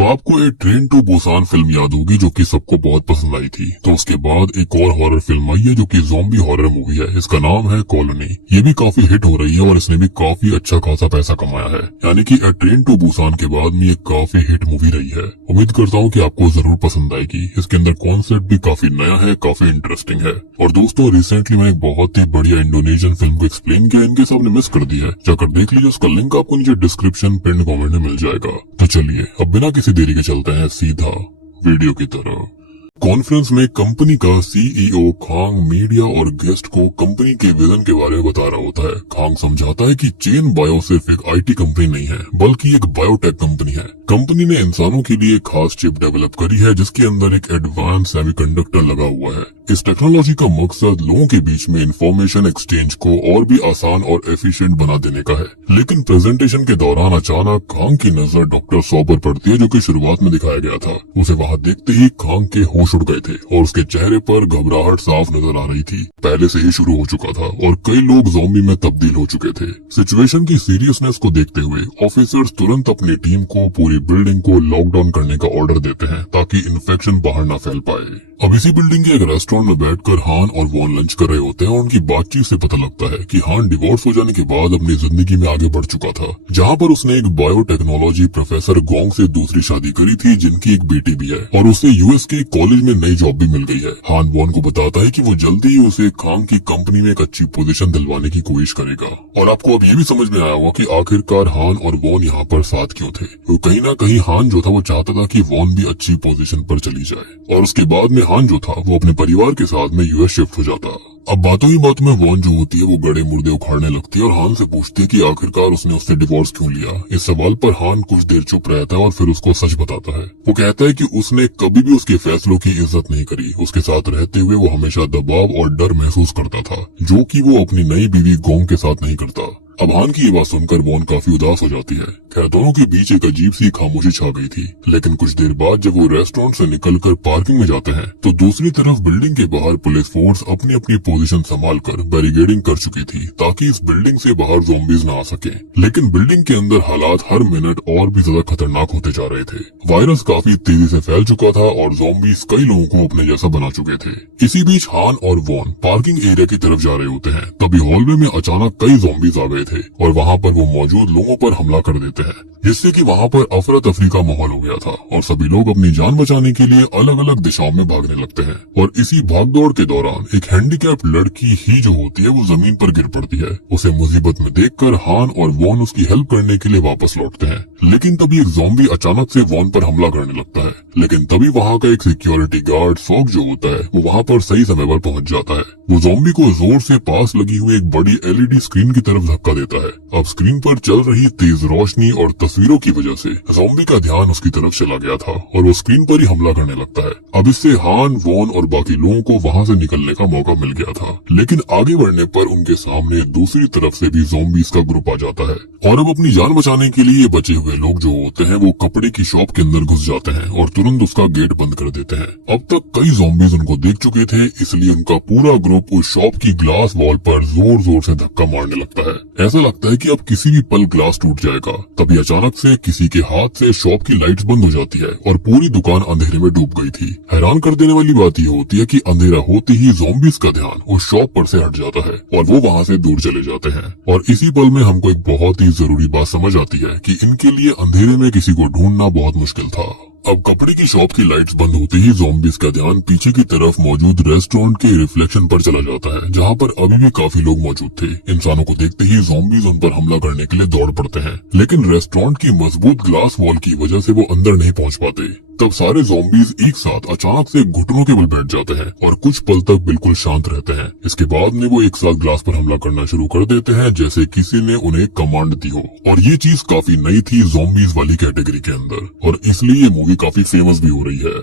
तो आपको एक ट्रेन टू बुसान फिल्म याद होगी जो कि सबको बहुत पसंद आई थी। तो उसके बाद एक और हॉरर फिल्म आई है जो कि ज़ॉम्बी हॉरर मूवी है। इसका नाम है कॉलोनी। ये भी काफी हिट हो रही है और इसने भी काफी अच्छा खासा पैसा कमाया है। यानी कि ए ट्रेन टू बुसान के बाद में ये काफी हिट मूवी रही है। उम्मीद करता हूँ कि आपको जरूर पसंद आएगी। इसके अंदर कॉन्सेप्ट भी काफी नया है, काफी इंटरेस्टिंग है। और दोस्तों, रिसेंटली मैंने एक बहुत ही बढ़िया इंडोनेशियन फिल्म को एक्सप्लेन किया, इनके साथ ने मिस कर दिया है। जाकर देख लीजिए, उसका लिंक आपको नीचे डिस्क्रिप्शन पिन कमेंट में मिल जाएगा। तो चलिए अब बिना किसी देरी के चलते हैं सीधा वीडियो की तरफ। कॉन्फ्रेंस में कंपनी का सीईओ खांग मीडिया और गेस्ट को कंपनी के विजन के बारे में बता रहा होता है। खांग समझाता है कि चेन बायो सिर्फ एक आईटी कंपनी नहीं है बल्कि एक बायोटेक कंपनी है। कंपनी ने इंसानों के लिए खास चिप डेवलप करी है जिसके अंदर एक एडवांस सेमीकंडक्टर लगा हुआ है। इस टेक्नोलॉजी का मकसद लोगों के बीच में इंफॉर्मेशन एक्सचेंज को और भी आसान और एफिशिएंट बना देने का है। लेकिन प्रेजेंटेशन के दौरान अचानक खांग की नजर डॉक्टर सॉ पर पड़ती है जो कि शुरुआत में दिखाया गया था। उसे वहां देखते ही खांग के होश उड़ गए थे और उसके चेहरे पर घबराहट साफ नजर आ रही थी। पहले से ही शुरू हो चुका था और कई लोग ज़ॉम्बी में तब्दील हो चुके थे। सिचुएशन की सीरियसनेस को देखते हुए ऑफिसर्स तुरंत अपनी टीम को पूरी बिल्डिंग को लॉकडाउन करने का ऑर्डर देते हैं ताकि इन्फेक्शन बाहर न फैल पाए। अब इसी बिल्डिंग के एक रेस्टोरेंट में बैठकर हान और वॉन लंच कर रहे होते हैं और उनकी बातचीत से पता लगता है कि हान डिवोर्स हो जाने के बाद अपनी जिंदगी में आगे बढ़ चुका था, जहां पर उसने एक बायोटेक्नोलॉजी प्रोफेसर गोंग से दूसरी शादी करी थी जिनकी एक बेटी भी है और उसे यूएस के कॉलेज में नई जॉब भी मिल गई है। हान वॉन को बताता है कि वो जल्दी ही उसे खांग की कंपनी में एक अच्छी पोजीशन दिलवाने की कोशिश करेगा। और आपको अब ये भी समझ में आया होगा कि आखिरकार हान और वॉन यहाँ पर साथ क्यों थे। तो कहीं ना कहीं हान जो था वो चाहता था कि वॉन भी अच्छी पोजीशन पर चली जाए और उसके बाद में हान जो था वो अपने परिवार के साथ में यूएस शिफ्ट हो जाता। अब बातों ही बात में वॉन जो होती है वो गड़े मुर्दे उखाड़ने लगती है और हान से पूछती है कि आखिरकार उसने उससे डिवोर्स क्यों लिया। इस सवाल पर हान कुछ देर चुप रहता है और फिर उसको सच बताता है। वो कहता है कि उसने कभी भी उसके फैसलों की इज्जत नहीं करी। उसके साथ रहते हुए वो हमेशा दबाव और डर महसूस करता था जो कि वो अपनी नई बीवी गोंग के साथ नहीं करता। अब हान की ये बात सुनकर वॉन काफी उदास हो जाती है। खैर, दोनों के बीच एक अजीब सी खामोशी छा गई थी। लेकिन कुछ देर बाद जब वो रेस्टोरेंट से निकलकर पार्किंग में जाते हैं तो दूसरी तरफ बिल्डिंग के बाहर पुलिस फोर्स अपनी अपनी पोजीशन संभालकर बैरिकेडिंग कर चुकी थी ताकि इस बिल्डिंग से बाहर ज़ॉम्बीज न आ सके। लेकिन बिल्डिंग के अंदर हालात हर मिनट और भी ज्यादा खतरनाक होते जा रहे थे। वायरस काफी तेजी से फैल चुका था और ज़ॉम्बीज कई लोगों को अपने जैसा बना चुके थे। इसी बीच हान और वॉन पार्किंग एरिया की तरफ जा रहे होते हैं। तभी हॉलवे में अचानक कई ज़ॉम्बीज आ गए थे और वहाँ पर वो मौजूद लोगों पर हमला कर देते हैं, जिससे कि वहाँ पर अफरा तफरी का माहौल हो गया था और सभी लोग अपनी जान बचाने के लिए अलग अलग दिशाओं में भागने लगते हैं। और इसी भागदौड़ के दौरान एक हैंडीकैप्ड लड़की ही जो होती है वो जमीन पर गिर पड़ती है। उसे मुसीबत में देखकर हान और वॉन उसकी हेल्प करने के लिए वापस लौटते हैं। लेकिन तभी एक ज़ॉम्बी अचानक से वॉन पर हमला करने लगता है। लेकिन तभी वहाँ का एक सिक्योरिटी गार्ड सॉक जो होता है वो वहाँ पर सही समय पर पहुँच जाता है। वो ज़ॉम्बी को जोर से पास लगी हुई एक बड़ी एलईडी स्क्रीन की तरफ धक्का देता है। अब स्क्रीन पर चल रही तेज रोशनी और तस्वीरों की वजह से ज़ॉम्बी का ध्यान उसकी तरफ चला गया था और वो स्क्रीन पर ही हमला करने लगता है। अब इससे हान, वॉन और बाकी लोगों को वहाँ से निकलने का मौका मिल गया था। लेकिन आगे बढ़ने पर उनके सामने दूसरी तरफ से भी ज़ॉम्बीज का ग्रुप आ जाता है और अब अपनी जान बचाने के लिए बचे हुए लोग जो होते हैं वो कपड़े की शॉप के अंदर घुस जाते हैं और तुरंत उसका गेट बंद कर देते हैं। अब तक कई ज़ॉम्बीज उनको देख चुके थे, इसलिए उनका पूरा ग्रुप उस शॉप की ग्लास वॉल पर जोर जोर से धक्का मारने लगता है। ऐसा लगता है कि अब किसी भी पल ग्लास टूट जाएगा। तभी अचानक से किसी के हाथ से शॉप की लाइट्स बंद हो जाती है और पूरी दुकान अंधेरे में डूब गई थी। हैरान कर देने वाली बात यह होती है कि अंधेरा होते ही ज़ॉम्बीज का ध्यान उस शॉप पर से हट जाता है और वो वहाँ से दूर चले जाते हैं। और इसी पल में हमको एक बहुत ही जरूरी बात समझ आती है कि इनके लिए अंधेरे में किसी को ढूंढना बहुत मुश्किल था। अब कपड़े की शॉप की लाइट्स बंद होते ही ज़ॉम्बीज का ध्यान पीछे की तरफ मौजूद रेस्टोरेंट के रिफ्लेक्शन पर चला जाता है, जहां पर अभी भी काफी लोग मौजूद थे। इंसानों को देखते ही ज़ॉम्बीज उन पर हमला करने के लिए दौड़ पड़ते हैं, लेकिन रेस्टोरेंट की मजबूत ग्लास वॉल की वजह से वो अंदर नहीं पहुंच पाते। तब सारे ज़ॉम्बीज एक साथ अचानक से घुटनों के बल बैठ जाते हैं और कुछ पल तक बिल्कुल शांत रहते हैं। इसके बाद में वो एक साथ ग्लास पर हमला करना शुरू कर देते हैं जैसे किसी ने उन्हें कमांड दी हो। और ये चीज काफी नई थी ज़ॉम्बीज वाली कैटेगरी के अंदर और इसलिए ये मूवी काफी फेमस भी हो रही है।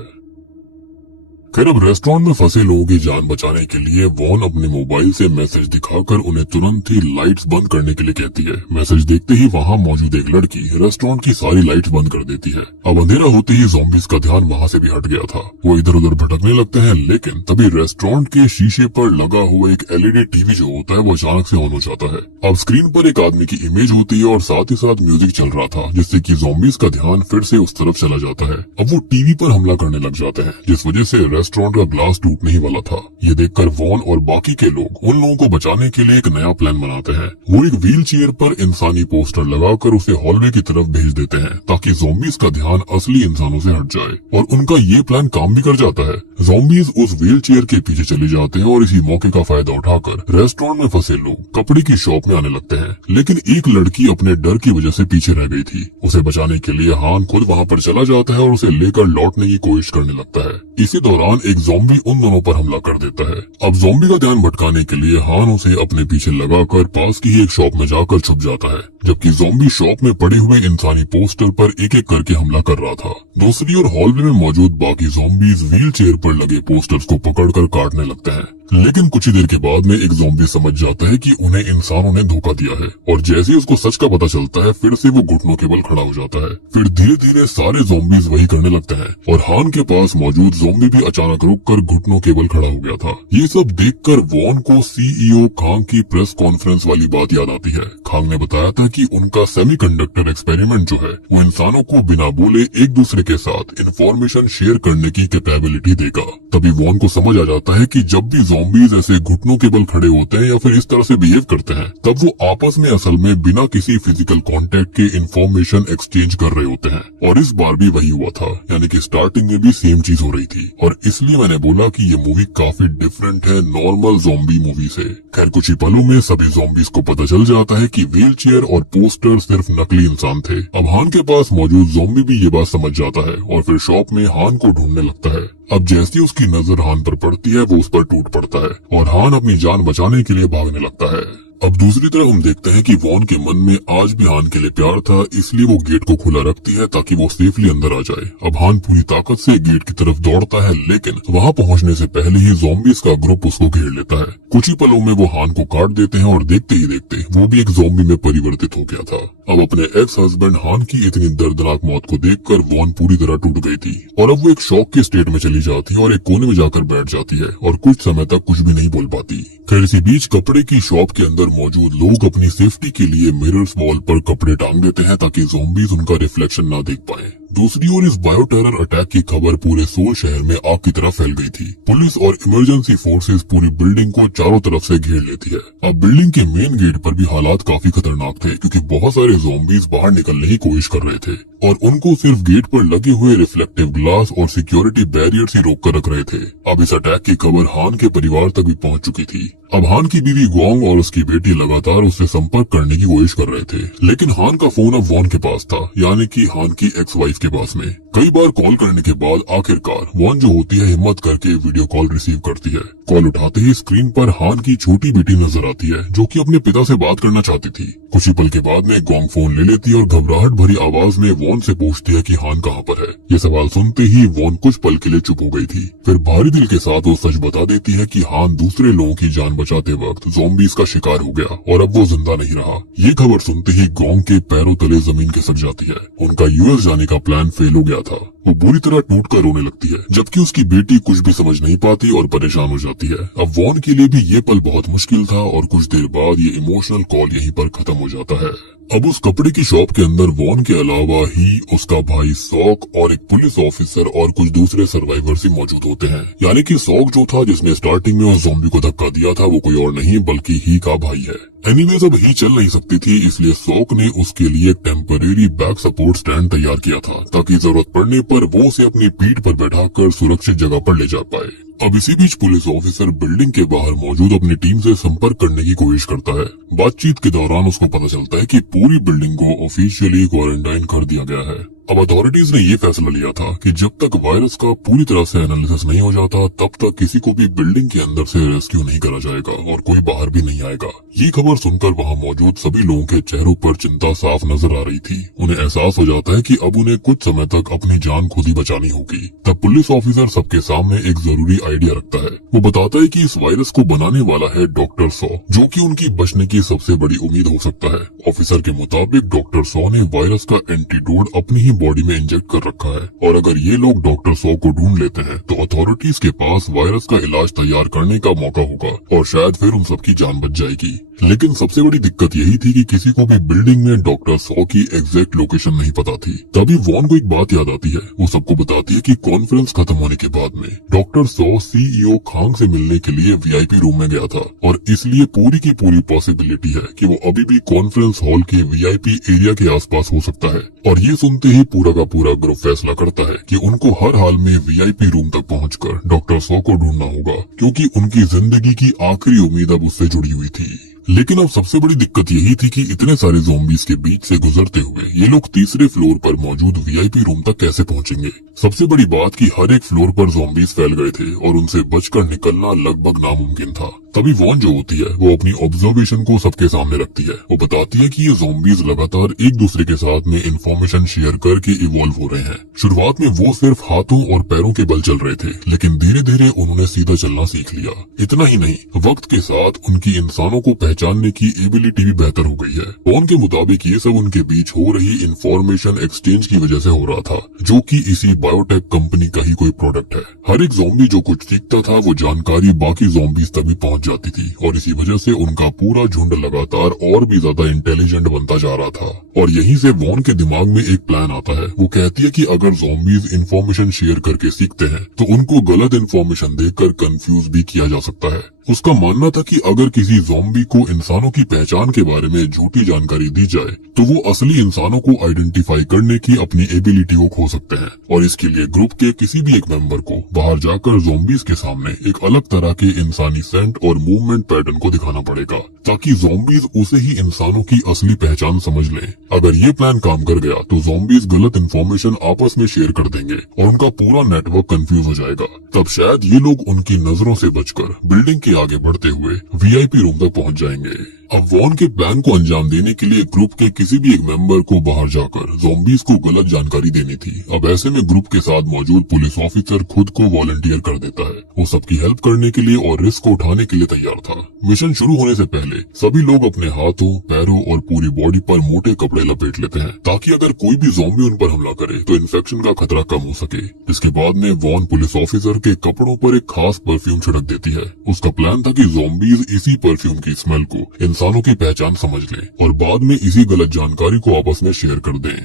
खैर अब रेस्टोरेंट में फंसे लोगों की जान बचाने के लिए वॉन अपने मोबाइल से मैसेज दिखाकर उन्हें तुरंत ही लाइट्स बंद करने के लिए कहती है। मैसेज देखते ही वहाँ मौजूद एक लड़की रेस्टोरेंट की सारी लाइट्स बंद कर देती है। अब अंधेरा होते ही ज़ॉम्बीज का ध्यान वहाँ से भी हट गया था। वो इधर उधर भटकने लगते हैं, लेकिन तभी रेस्टोरेंट के शीशे पर लगा हुआ एक एलईडी टीवी जो होता है वो अचानक से ऑन हो जाता है। अब स्क्रीन पर एक आदमी की इमेज होती है और साथ ही साथ म्यूजिक चल रहा था, जिससे कि ज़ॉम्बीज का ध्यान फिर से उस तरफ चला जाता है। अब वो टीवी पर हमला करने लग जाते हैं, जिस वजह से रेस्टोरेंट का ग्लास टूटने ही वाला था। ये देखकर वॉन और बाकी के लोग उन लोगों को बचाने के लिए एक नया प्लान बनाते हैं। वो एक व्हील चेयर पर इंसानी पोस्टर लगाकर उसे हॉलवे की तरफ भेज देते हैं, ताकि ज़ॉम्बीज का ध्यान असली इंसानों से हट जाए। और उनका ये प्लान काम भी कर जाता है। ज़ॉम्बीज उस व्हील चेयर के पीछे चले जाते हैं और इसी मौके का फायदा उठाकर रेस्टोरेंट में फंसे लोग कपड़े की शॉप में आने लगते हैं। लेकिन एक लड़की अपने डर की वजह से पीछे रह गई थी। उसे बचाने के लिए हान खुद वहाँ पर चला जाता है और उसे लेकर लौटने की कोशिश करने लगता है। इसी दौरान एक ज़ॉम्बी उन दोनों पर हमला कर देता है। अब ज़ॉम्बी का ध्यान भटकाने के लिए हान उसे अपने पीछे लगाकर पास की ही एक शॉप में जाकर छुप जाता है, जबकि ज़ॉम्बी शॉप में पड़े हुए इंसानी पोस्टर पर एक एक करके हमला कर रहा था। दूसरी ओर हॉलवे में मौजूद बाकी ज़ॉम्बीज व्हील चेयर पर लगे पोस्टर्स को पकड़कर काटने लगते हैं। लेकिन कुछ ही देर के बाद में एक ज़ॉम्बी समझ जाता है कि उन्हें इंसानों ने धोखा दिया है, और जैसे ही उसको सच का पता चलता है फिर से वो घुटनों के बल खड़ा हो जाता है। फिर धीरे धीरे सारे ज़ॉम्बीज वही करने लगते हैं और हान के पास मौजूद ज़ॉम्बी भी अचानक रुककर घुटनों के बल खड़ा हो गया था। ये सब देखकर वॉन को सीईओ खांग की प्रेस कॉन्फ्रेंस वाली बात याद आती है। खांग ने बताया था कि उनका सेमीकंडक्टर एक्सपेरिमेंट जो है वो इंसानों को बिना बोले एक दूसरे के साथ इंफॉर्मेशन शेयर करने की कैपेबिलिटी देगा। तभी वॉन को समझ आ जाता है कि जब भी ज़ॉम्बीज ऐसे घुटनों के बल खड़े होते हैं या फिर इस तरह से बिहेव करते हैं, तब वो आपस में असल में बिना किसी फिजिकल कांटेक्ट के इंफॉर्मेशन एक्सचेंज कर रहे होते हैं। और इस बार भी वही हुआ था, यानी कि स्टार्टिंग में भी सेम चीज हो रही थी। और इसलिए मैंने बोला कि ये मूवी काफी डिफरेंट है नॉर्मल ज़ॉम्बी मूवी से। खैर कुछ ही पलों में सभी ज़ॉम्बीज को पता चल जाता है कि व्हील चेयर और पोस्टर सिर्फ नकली इंसान थे। अब हान के पास मौजूद ज़ॉम्बी भी ये बात समझ जाता है और फिर शॉप में हान को ढूंढने लगता है। अब जैसी उसकी नजर हान पर पड़ती है वो उस पर टूट पड़ता है और हान अपनी जान बचाने के लिए भागने लगता है। अब दूसरी तरफ हम देखते हैं कि वॉन के मन में आज भी हान के लिए प्यार था, इसलिए वो गेट को खुला रखती है ताकि वो सेफली अंदर आ जाए। अब हान पूरी ताकत से गेट की तरफ दौड़ता है, लेकिन वहाँ पहुँचने से पहले ही ज़ॉम्बीज का ग्रुप उसको घेर लेता है। कुछ ही पलों में वो हान को काट देते हैं और देखते ही देखते वो भी एक ज़ॉम्बी में परिवर्तित हो गया था। अब अपने एक्स हस्बैंड हान की इतनी दर्दनाक मौत को देखकर वॉन पूरी तरह टूट गई थी और अब वो एक शॉक के स्टेट में चली जाती है और एक कोने में जाकर बैठ जाती है और कुछ समय तक कुछ भी नहीं बोल पाती। खैर इसी बीच कपड़े की शॉप के अंदर मौजूद लोग अपनी सेफ्टी के लिए मिरर्स वॉल पर कपड़े टांग देते हैं ताकि ज़ॉम्बीज उनका रिफ्लेक्शन ना देख पाए। दूसरी ओर इस बायो टेरर अटैक की खबर पूरे सोल शहर में आग की तरह फैल गई थी। पुलिस और इमरजेंसी फोर्सेस पूरी बिल्डिंग को चारों तरफ से घेर लेती है। अब बिल्डिंग के मेन गेट पर भी हालात काफी खतरनाक थे, क्योंकि बहुत सारे ज़ॉम्बीज बाहर निकलने की कोशिश कर रहे थे और उनको सिर्फ गेट पर लगे हुए रिफ्लेक्टिव ग्लास और सिक्योरिटी बैरियर से रोक कर रख रहे थे। अब इस अटैक की खबर हान के परिवार तक भी पहुंच चुकी थी। अब हान की बीवी ग्वांग और उसकी बेटी लगातार उससे संपर्क करने की कोशिश कर रहे थे, लेकिन हान का फोन अब वॉन के पास था, यानी कि हान की एक्स वाइफ के पास में। कई बार कॉल करने के बाद आखिरकार वॉन जो होती है हिम्मत करके वीडियो कॉल रिसीव करती है। कॉल उठाते ही स्क्रीन पर हान की छोटी बेटी नजर आती है, जो कि अपने पिता से बात करना चाहती थी। कुछ ही पल के बाद में ग्वांग फोन ले लेती है और घबराहट भरी आवाज में वॉन से पूछती है कि हान कहाँ पर है। ये सवाल सुनते ही वॉन कुछ पल के लिए चुप हो गई थी, फिर भारी दिल के साथ वो सच बता देती है कि हान दूसरे लोगों की जान बचाते वक्त ज़ॉम्बीज का शिकार हो गया और अब वो जिंदा नहीं रहा। ये खबर सुनते ही ग्वांग के पैरों तले जमीन खिसक जाती है। उनका यूएस जाने का प्लान फेल हो गया था। वो बुरी तरह टूट कर रोने लगती है, जबकि उसकी बेटी कुछ भी समझ नहीं पाती और परेशान हो जाती है। अब वॉन के लिए भी ये पल बहुत मुश्किल था और कुछ देर बाद ये इमोशनल कॉल यहीं पर खत्म हो जाता है। अब उस कपड़े की शॉप के अंदर वॉन के अलावा ही उसका भाई सॉक और एक पुलिस ऑफिसर और कुछ दूसरे सर्वाइवर्स ही मौजूद होते हैं। यानी कि सॉक जो था जिसने स्टार्टिंग में उस ज़ॉम्बी को धक्का दिया था वो कोई और नहीं बल्कि ही का भाई है। एनीवेज अब ही चल नहीं सकती थी, इसलिए सॉक ने उसके लिए एक टेम्परेरी बैक सपोर्ट स्टैंड तैयार किया था ताकि जरूरत पड़ने पर वो उसे अपनी पीठ पर बैठाकर सुरक्षित जगह पर ले जा पाए। अब इसी बीच पुलिस ऑफिसर बिल्डिंग के बाहर मौजूद अपनी टीम से संपर्क करने की कोशिश करता है। बातचीत के दौरान उसको पता चलता है कि पूरी बिल्डिंग को ऑफिशियली क्वारंटाइन कर दिया गया है। अब अथॉरिटीज ने ये फैसला लिया था कि जब तक वायरस का पूरी तरह से एनालिसिस नहीं हो जाता तब तक किसी को भी बिल्डिंग के अंदर से रेस्क्यू नहीं करा जाएगा और कोई बाहर भी नहीं आएगा। ये खबर सुनकर वहाँ मौजूद सभी लोगों के चेहरों पर चिंता साफ नजर आ रही थी। उन्हें एहसास हो जाता है कि अब उन्हें कुछ समय तक अपनी जान खुद ही बचानी होगी। तब पुलिस ऑफिसर सबके सामने एक जरूरी आइडिया रखता है। वो बताता है कि इस वायरस को बनाने वाला है डॉक्टर सॉ, जो कि उनकी बचने की सबसे बड़ी उम्मीद हो सकता है। ऑफिसर के मुताबिक डॉक्टर सॉ ने वायरस का एंटीडोट अपनी ही बॉडी में इंजेक्ट कर रखा है और अगर ये लोग डॉक्टर सॉ को ढूंढ लेते हैं तो अथॉरिटीज के पास वायरस का इलाज तैयार करने का मौका होगा और शायद फिर उन सबकी जान बच जाएगी। लेकिन सबसे बड़ी दिक्कत यही थी कि किसी को भी बिल्डिंग में डॉक्टर सॉ की एग्जैक्ट लोकेशन नहीं पता थी। तभी वॉन को एक बात याद आती है। वो सबको बताती है कि कॉन्फ्रेंस खत्म होने के बाद में डॉक्टर सॉ सीईओ खांग से मिलने के लिए वीआईपी रूम में गया था और इसलिए पूरी की पूरी पॉसिबिलिटी है कि वो अभी भी कॉन्फ्रेंस हॉल के वीआईपी एरिया के आसपास हो सकता है। और ये सुनते ही पूरा का पूरा ग्रुप फैसला करता है कि उनको हर हाल में वीआईपी रूम तक पहुंचकर डॉक्टर सॉ को ढूंढना होगा, क्योंकि उनकी जिंदगी की आखिरी उम्मीद अब उससे जुड़ी हुई थी। लेकिन अब सबसे बड़ी दिक्कत यही थी कि इतने सारे ज़ॉम्बीज़ के बीच से गुजरते हुए ये लोग तीसरे फ्लोर पर मौजूद वीआईपी रूम तक कैसे पहुंचेंगे। सबसे बड़ी बात कि हर एक फ्लोर पर ज़ॉम्बीज़ फैल गए थे और उनसे बचकर निकलना लगभग नामुमकिन था। तभी वॉन जो होती है वो अपनी ऑब्जर्वेशन को सबके सामने रखती है। वो बताती है कि ये ज़ॉम्बीज़ लगातार एक दूसरे के साथ में इंफॉर्मेशन शेयर करके इवॉल्व हो रहे हैं। शुरुआत में वो सिर्फ हाथों और पैरों के बल चल रहे थे, लेकिन धीरे धीरे उन्होंने सीधा चलना सीख लिया। इतना ही नहीं, वक्त के साथ उनकी इंसानों को पहचानने की एबिलिटी भी बेहतर हो गई है। वॉन के मुताबिक ये सब उनके बीच हो रही इंफॉर्मेशन एक्सचेंज की वजह से हो रहा था, जो कि इसी बायोटेक कंपनी का ही कोई प्रोडक्ट है। हर एक ज़ॉम्बी जो कुछ सीखता था वो जानकारी बाकी ज़ॉम्बीज़ तक भी पहुंच जाती थी और इसी वजह से उनका पूरा झुंड लगातार और भी ज्यादा इंटेलिजेंट बनता जा रहा था। और यहीं से वॉन के दिमाग में एक प्लान आता है। वो कहती है कि अगर ज़ॉम्बीज़ इंफॉर्मेशन शेयर करके सीखते हैं तो उनको गलत इंफॉर्मेशन देकर कंफ्यूज भी किया जा सकता है। उसका मानना था कि अगर किसी ज़ॉम्बी को इंसानों की पहचान के बारे में झूठी जानकारी दी जाए तो वो असली इंसानों को आइडेंटिफाई करने की अपनी एबिलिटी को खो सकते हैं और इसके लिए ग्रुप के किसी भी एक मेंबर को बाहर जाकर ज़ॉम्बीज़ के सामने एक अलग तरह के इंसानी सेंट और मूवमेंट पैटर्न को दिखाना पड़ेगा ताकि ज़ॉम्बीज़ उसे ही इंसानों की असली पहचान समझ लें। अगर ये प्लान काम कर गया तो ज़ॉम्बीज़ गलत इंफॉर्मेशन आपस में शेयर कर देंगे और उनका पूरा नेटवर्क कंफ्यूज हो जाएगा। तब शायद ये लोग उनकी नजरों से बचकर बिल्डिंग के आगे बढ़ते हुए वीआईपी रूम तक पहुंच जाएंगे। अब वॉन के प्लान को अंजाम देने के लिए ग्रुप के किसी भी एक मेंबर को बाहर जाकर ज़ॉम्बीज़ को गलत जानकारी देनी थी। अब ऐसे में ग्रुप के साथ मौजूद पुलिस ऑफिसर खुद को वॉलंटियर कर देता है। वो सबकी हेल्प करने के लिए और रिस्क को उठाने के लिए तैयार था। मिशन शुरू होने से पहले सभी लोग अपने हाथों, पैरों और पूरी बॉडी पर मोटे कपड़े लपेट लेते हैं ताकि अगर कोई भी ज़ॉम्बी उन पर हमला करे तो इन्फेक्शन का खतरा कम हो सके। इसके बाद में वॉन पुलिस ऑफिसर के कपड़ों पर एक खास परफ्यूम छिड़क देती है। उसका प्लान था कि ज़ॉम्बीज़ इसी परफ्यूम की स्मेल को इंसानों की पहचान समझ लें और बाद में इसी गलत जानकारी को आपस में शेयर कर दें।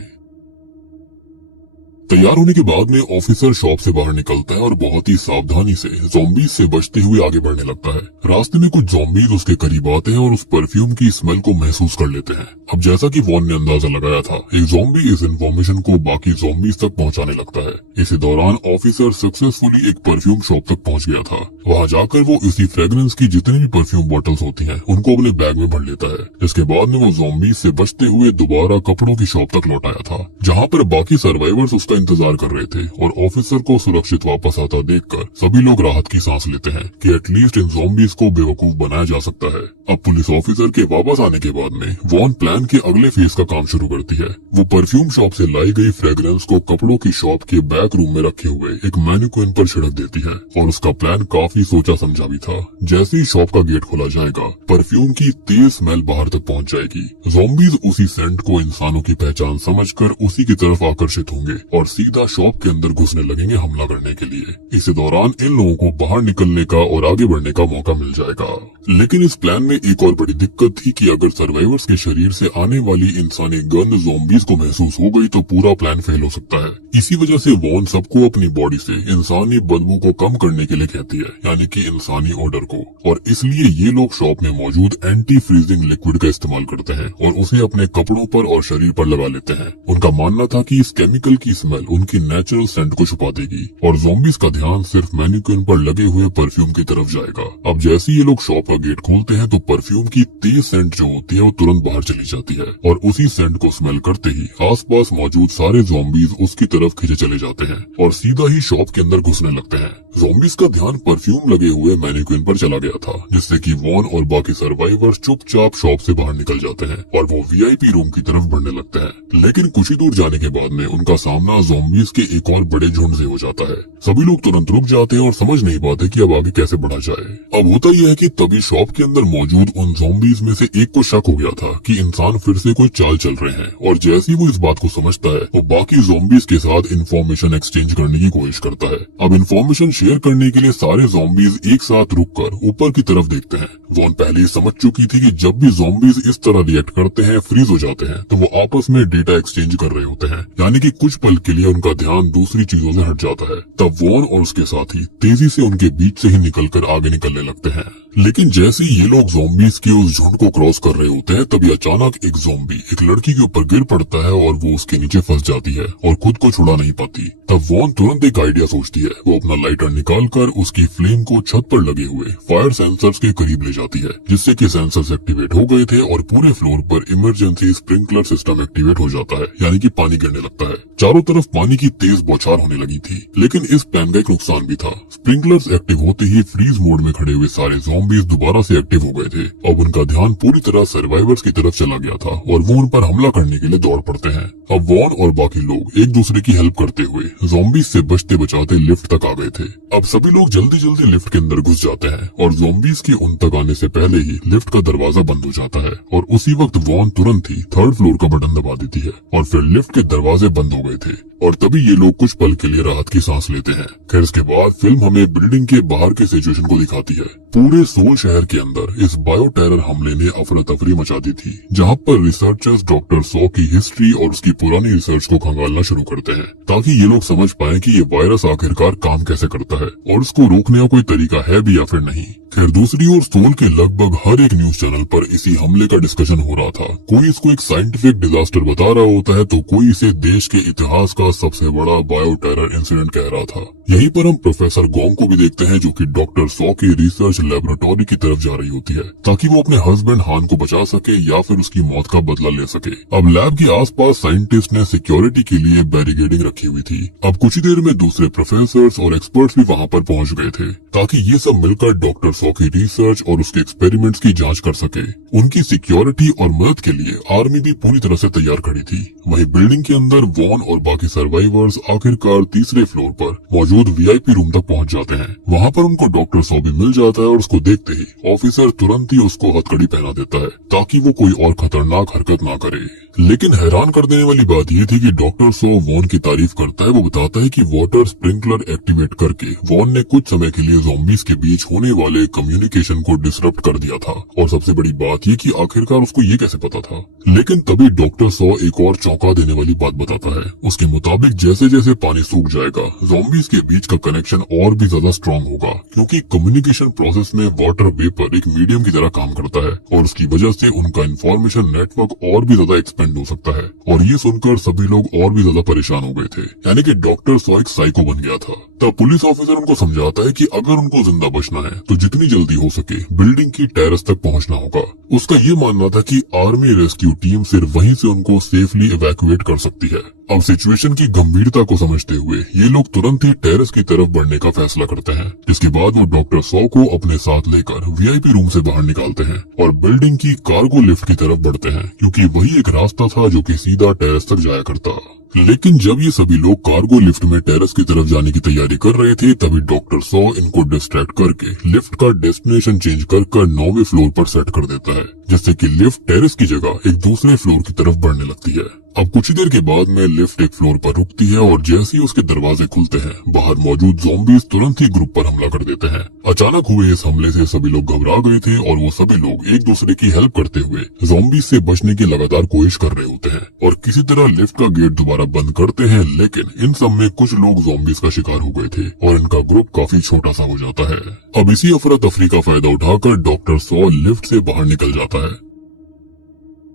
तैयार होने के बाद में ऑफिसर शॉप से बाहर निकलता है और बहुत ही सावधानी से ज़ॉम्बीज़ से बचते हुए आगे बढ़ने लगता है। रास्ते में कुछ ज़ॉम्बीज़ उसके करीब आते हैं और उस परफ्यूम की स्मेल को महसूस कर लेते हैं। अब जैसा कि वॉन ने अंदाजा लगाया था, एक ज़ॉम्बी इस इंफॉर्मेशन को बाकी ज़ॉम्बीज़ तक पहुंचाने लगता है। इसी दौरान ऑफिसर सक्सेसफुली एक परफ्यूम शॉप तक पहुंच गया था। वहां जाकर वो इसी फ्रेग्रेंस की जितनी भी परफ्यूम बॉटल्स होती हैं उनको अपने बैग में भर लेता है। इसके बाद में वो ज़ॉम्बीज़ से बचते हुए दोबारा कपड़ों की शॉप तक लौट आया था, जहाँ पर बाकी सर्वाइवर्स उसका इंतजार कर रहे थे और ऑफिसर को सुरक्षित वापस आता देखकर सभी लोग राहत की सांस लेते हैं कि एटलीस्ट इन ज़ॉम्बीज़ को बेवकूफ बनाया जा सकता है। अब पुलिस ऑफिसर के वापस आने के बाद में वॉन प्लान के अगले फेज का काम शुरू करती है। वो परफ्यूम शॉप से लाई गई फ्रेग्रेंस को कपड़ों की शॉप के बैक रूम में रखे हुए एक मैनिक्विन पर छिड़क देती है और उसका प्लान काफी सोचा समझा भी था। जैसे ही शॉप का गेट खोला जाएगा, परफ्यूम की तेज स्मेल बाहर तक पहुंच जाएगी। ज़ॉम्बीज़ उसी सेंट को इंसानों की पहचान समझकर उसी की तरफ आकर्षित होंगे और सीधा शॉप के अंदर घुसने लगेंगे हमला करने के लिए। इसी दौरान इन लोगों को बाहर निकलने का और आगे बढ़ने का मौका मिल जाएगा। लेकिन इस प्लान में एक और बड़ी दिक्कत थी कि अगर सर्वाइवर्स के शरीर से आने वाली इंसानी गंध ज़ॉम्बीज़ को महसूस हो गई तो पूरा प्लान फेल हो सकता है। इसी वजह से वॉन सबको अपनी बॉडी से इंसानी बदबू को कम करने के लिए कहती है, यानी कि इंसानी ओडर को। और इसलिए ये लोग शॉप में मौजूद एंटी फ्रीजिंग लिक्विड का इस्तेमाल करते हैं और उसे अपने कपड़ों पर और शरीर पर लगा लेते हैं। उनका मानना था कि इस केमिकल की स्मेल स्मेल उनकी नेचुरल सेंट को छुपा देगी और ज़ॉम्बीज का ध्यान सिर्फ मैनिक्विन पर लगे हुए परफ्यूम की तरफ जाएगा। अब जैसे ये लोग शॉप का गेट खोलते हैं तो परफ्यूम की तेज सेंट जो होती है वो तुरंत बाहर चली जाती है और उसी सेंट को स्मेल करते ही आसपास मौजूद सारे ज़ॉम्बीज उसकी तरफ खींचे चले जाते हैं और सीधा ही शॉप के अंदर घुसने लगते हैं। ज़ॉम्बीज का ध्यान परफ्यूम लगे हुए मैनिक्विन पर चला गया था, जिससे कि वॉन और बाकी सर्वाइवर्स चुपचाप शॉप से बाहर निकल जाते हैं और वो वीआईपी रूम की तरफ बढ़ने लगते हैं। लेकिन कुछ ही दूर जाने के बाद में उनका सामना ज़ॉम्बीज के एक और बड़े झुंड से हो जाता है। सभी लोग तुरंत रुक जाते हैं और समझ नहीं पाते कि अब आगे कैसे बढ़ा जाए। अब होता यह है कि तभी शॉप के अंदर मौजूद उन ज़ॉम्बीज में से एक को शक हो गया था कि इंसान फिर से कोई चाल चल रहे हैं और जैसे ही वो इस बात को समझता है वो बाकी ज़ॉम्बीज के साथ इंफॉर्मेशन एक्सचेंज करने की कोशिश करता है। अब इंफॉर्मेशन शेयर करने के लिए सारे ज़ॉम्बीज एक साथ रुककर ऊपर की तरफ देखते हैं। वॉन पहले ही समझ चुकी थी कि जब भी ज़ॉम्बीज इस तरह रिएक्ट करते हैं, फ्रीज हो जाते हैं, तो वो आपस में डेटा एक्सचेंज कर रहे होते हैं, यानी कि कुछ पल के लिए उनका ध्यान दूसरी चीजों से हट जाता है। तब वॉन और उसके साथी तेजी से उनके बीच से ही निकलकर आगे निकलने लगते हैं। लेकिन जैसे ही ये लोग ज़ॉम्बीज के उस झुंड को क्रॉस कर रहे होते हैं तभी अचानक एक ज़ॉम्बी एक लड़की के ऊपर गिर पड़ता है और वो उसके नीचे फंस जाती है और खुद को छुड़ा नहीं पाती। तब वॉन तुरंत एक आइडिया सोचती है। वो अपना लाइटर निकालकर उसकी फ्लेम को छत पर लगे हुए फायर सेंसर्स के करीब ले जाती है, जिससे कि सेंसर्स एक्टिवेट हो गए थे और पूरे फ्लोर पर इमरजेंसी स्प्रिंकलर सिस्टम एक्टिवेट हो जाता है, यानी कि पानी गिरने लगता है। चारों तरफ पानी की तेज बौछार होने लगी थी। लेकिन इस प्लान का एक नुकसान भी था। स्प्रिंकलर्स एक्टिव होते ही फ्रीज मोड में खड़े हुए सारे ज़ॉम्बीज दोबारा से एक्टिव हो गए थे। अब उनका ध्यान पूरी तरह सर्वाइवर्स की तरफ चला गया था और वो उन पर हमला करने के लिए दौड़ पड़ते हैं। अब वॉन और बाकी लोग एक दूसरे की हेल्प करते हुए ज़ॉम्बीज से बचते बचाते लिफ्ट तक आ गए थे। अब सभी लोग जल्दी जल्दी लिफ्ट के अंदर घुस जाते हैं और ज़ॉम्बीज के उन तक आने से पहले ही लिफ्ट का दरवाजा बंद हो जाता है और उसी वक्त वॉन तुरंत ही थर्ड फ्लोर का बटन दबा देती है और फिर लिफ्ट के दरवाजे बंद हो गए थे और तभी ये लोग कुछ पल के लिए राहत की सांस लेते हैं। खैर इसके बाद फिल्म हमें बिल्डिंग के बाहर के सिचुएशन को दिखाती है। पूरे सोल शहर के अंदर इस बायो टेरर हमले ने अफरा तफरी मचा दी थी, जहाँ पर रिसर्चर्स डॉक्टर सॉ की हिस्ट्री और उसकी पुरानी रिसर्च को खंगालना शुरू करते हैं ताकि ये लोग समझ पाए कि ये वायरस आखिरकार काम कैसे करता है और उसको रोकने का कोई तरीका है भी या फिर नहीं। खैर दूसरी ओर सोल के लगभग हर एक न्यूज चैनल पर इसी हमले का डिस्कशन हो रहा था। कोई इसको एक साइंटिफिक डिजास्टर बता रहा होता है तो कोई इसे देश के इतिहास का सबसे बड़ा बायो टेरर इंसिडेंट कह रहा था। यहीं पर हम प्रोफेसर गोंग को भी देखते हैं जो कि डॉक्टर सॉ की रिसर्च लेबोरेटरी की तरफ जा रही होती है ताकि वो अपने हस्बैंड हान को बचा सके या फिर उसकी मौत का बदला ले सके। अब लैब के आसपास साइंटिस्ट ने सिक्योरिटी के लिए बैरिकेडिंग रखी हुई थी। अब कुछ ही देर में दूसरे प्रोफेसर्स और एक्सपर्ट्स भी वहाँ पर पहुँच गए थे ताकि ये सब मिलकर डॉक्टर सॉ की रिसर्च और उसके एक्सपेरिमेंट्स की जांच कर सके। उनकी सिक्योरिटी और मदद के लिए आर्मी भी पूरी तरह से तैयार खड़ी थी। वहीं बिल्डिंग के अंदर वॉन और बाकी सर्वाइवर्स आखिरकार तीसरे फ्लोर पर मौजूद वीआईपी रूम तक पहुंच जाते हैं। वहां पर उनको डॉक्टर सॉ भी मिल जाता है और उसको देखते ही ऑफिसर तुरंत ही उसको हथकड़ी पहना देता है ताकि वो कोई और खतरनाक हरकत ना करे। लेकिन हैरान कर देने वाली बात यह थी कि डॉक्टर सॉ वॉन की तारीफ करता है। वो बताता है कि वाटर स्प्रिंकलर एक्टिवेट करके वॉन ने कुछ समय के लिए ज़ॉम्बीज के बीच होने वाले कम्युनिकेशन को डिसरप्ट कर दिया था और सबसे बड़ी बात ये कि आखिरकार उसको ये कैसे पता था। लेकिन तभी डॉक्टर सॉ एक और चौंका देने वाली बात बताता है। उसके मुताबिक जैसे जैसे पानी सूख जाएगा ज़ॉम्बीज के बीच का कनेक्शन और भी ज्यादा स्ट्रॉन्ग होगा क्योंकि कम्युनिकेशन प्रोसेस में वाटर वेपर एक मीडियम की तरह काम करता है और उसकी वजह से उनका इंफॉर्मेशन नेटवर्क और भी ज्यादा एक्सपेंड हो सकता है। और ये सुनकर सभी लोग और भी ज्यादा परेशान हो गए थे, यानी कि डॉक्टर सॉ एक साइको बन गया था। तब पुलिस ऑफिसर उनको समझाता है कि अगर उनको जिंदा बचना है तो जितनी जल्दी हो सके बिल्डिंग की टेरेस तक पहुंचना होगा। उसका ये मानना था कि आर्मी रेस्क्यू टीम सिर्फ वहीं से उनको सेफली इवैक्यूएट कर सकती है। अब सिचुएशन की गंभीरता को समझते हुए ये लोग तुरंत ही टेरेस की तरफ बढ़ने का फैसला करते हैं, जिसके बाद वो डॉक्टर सॉ को अपने साथ लेकर वीआईपी रूम से बाहर निकालते हैं और बिल्डिंग की कार्गो लिफ्ट की तरफ बढ़ते हैं क्योंकि वही एक रास्ता था जो कि सीधा टेरेस तक जाया करता। लेकिन जब ये सभी लोग कार्गो लिफ्ट में टेरेस की तरफ जाने की तैयारी कर रहे थे तभी डॉक्टर सॉ इनको डिस्ट्रैक्ट करके लिफ्ट का डेस्टिनेशन चेंज कर 9वें फ्लोर पर सेट कर देता है, जिससे कि लिफ्ट टेरेस की जगह एक दूसरे फ्लोर की तरफ बढ़ने लगती है। अब कुछ ही देर के बाद में लिफ्ट एक फ्लोर पर रुकती है और जैसे ही उसके दरवाजे खुलते हैं बाहर मौजूद ज़ॉम्बीज तुरंत ही ग्रुप पर हमला कर देते हैं। अचानक हुए इस हमले से सभी लोग घबरा गए थे और वो सभी लोग एक दूसरे की हेल्प करते हुए ज़ॉम्बीज से बचने की लगातार कोशिश कर रहे होते हैं और किसी तरह लिफ्ट का गेट दोबारा बंद करते हैं। लेकिन इन सब में कुछ लोग ज़ॉम्बीज का शिकार हो गए थे और इनका ग्रुप काफी छोटा सा हो जाता है। अब इसी अफरा तफरी का फायदा उठाकर डॉक्टर सॉ लिफ्ट से बाहर निकल जाता है।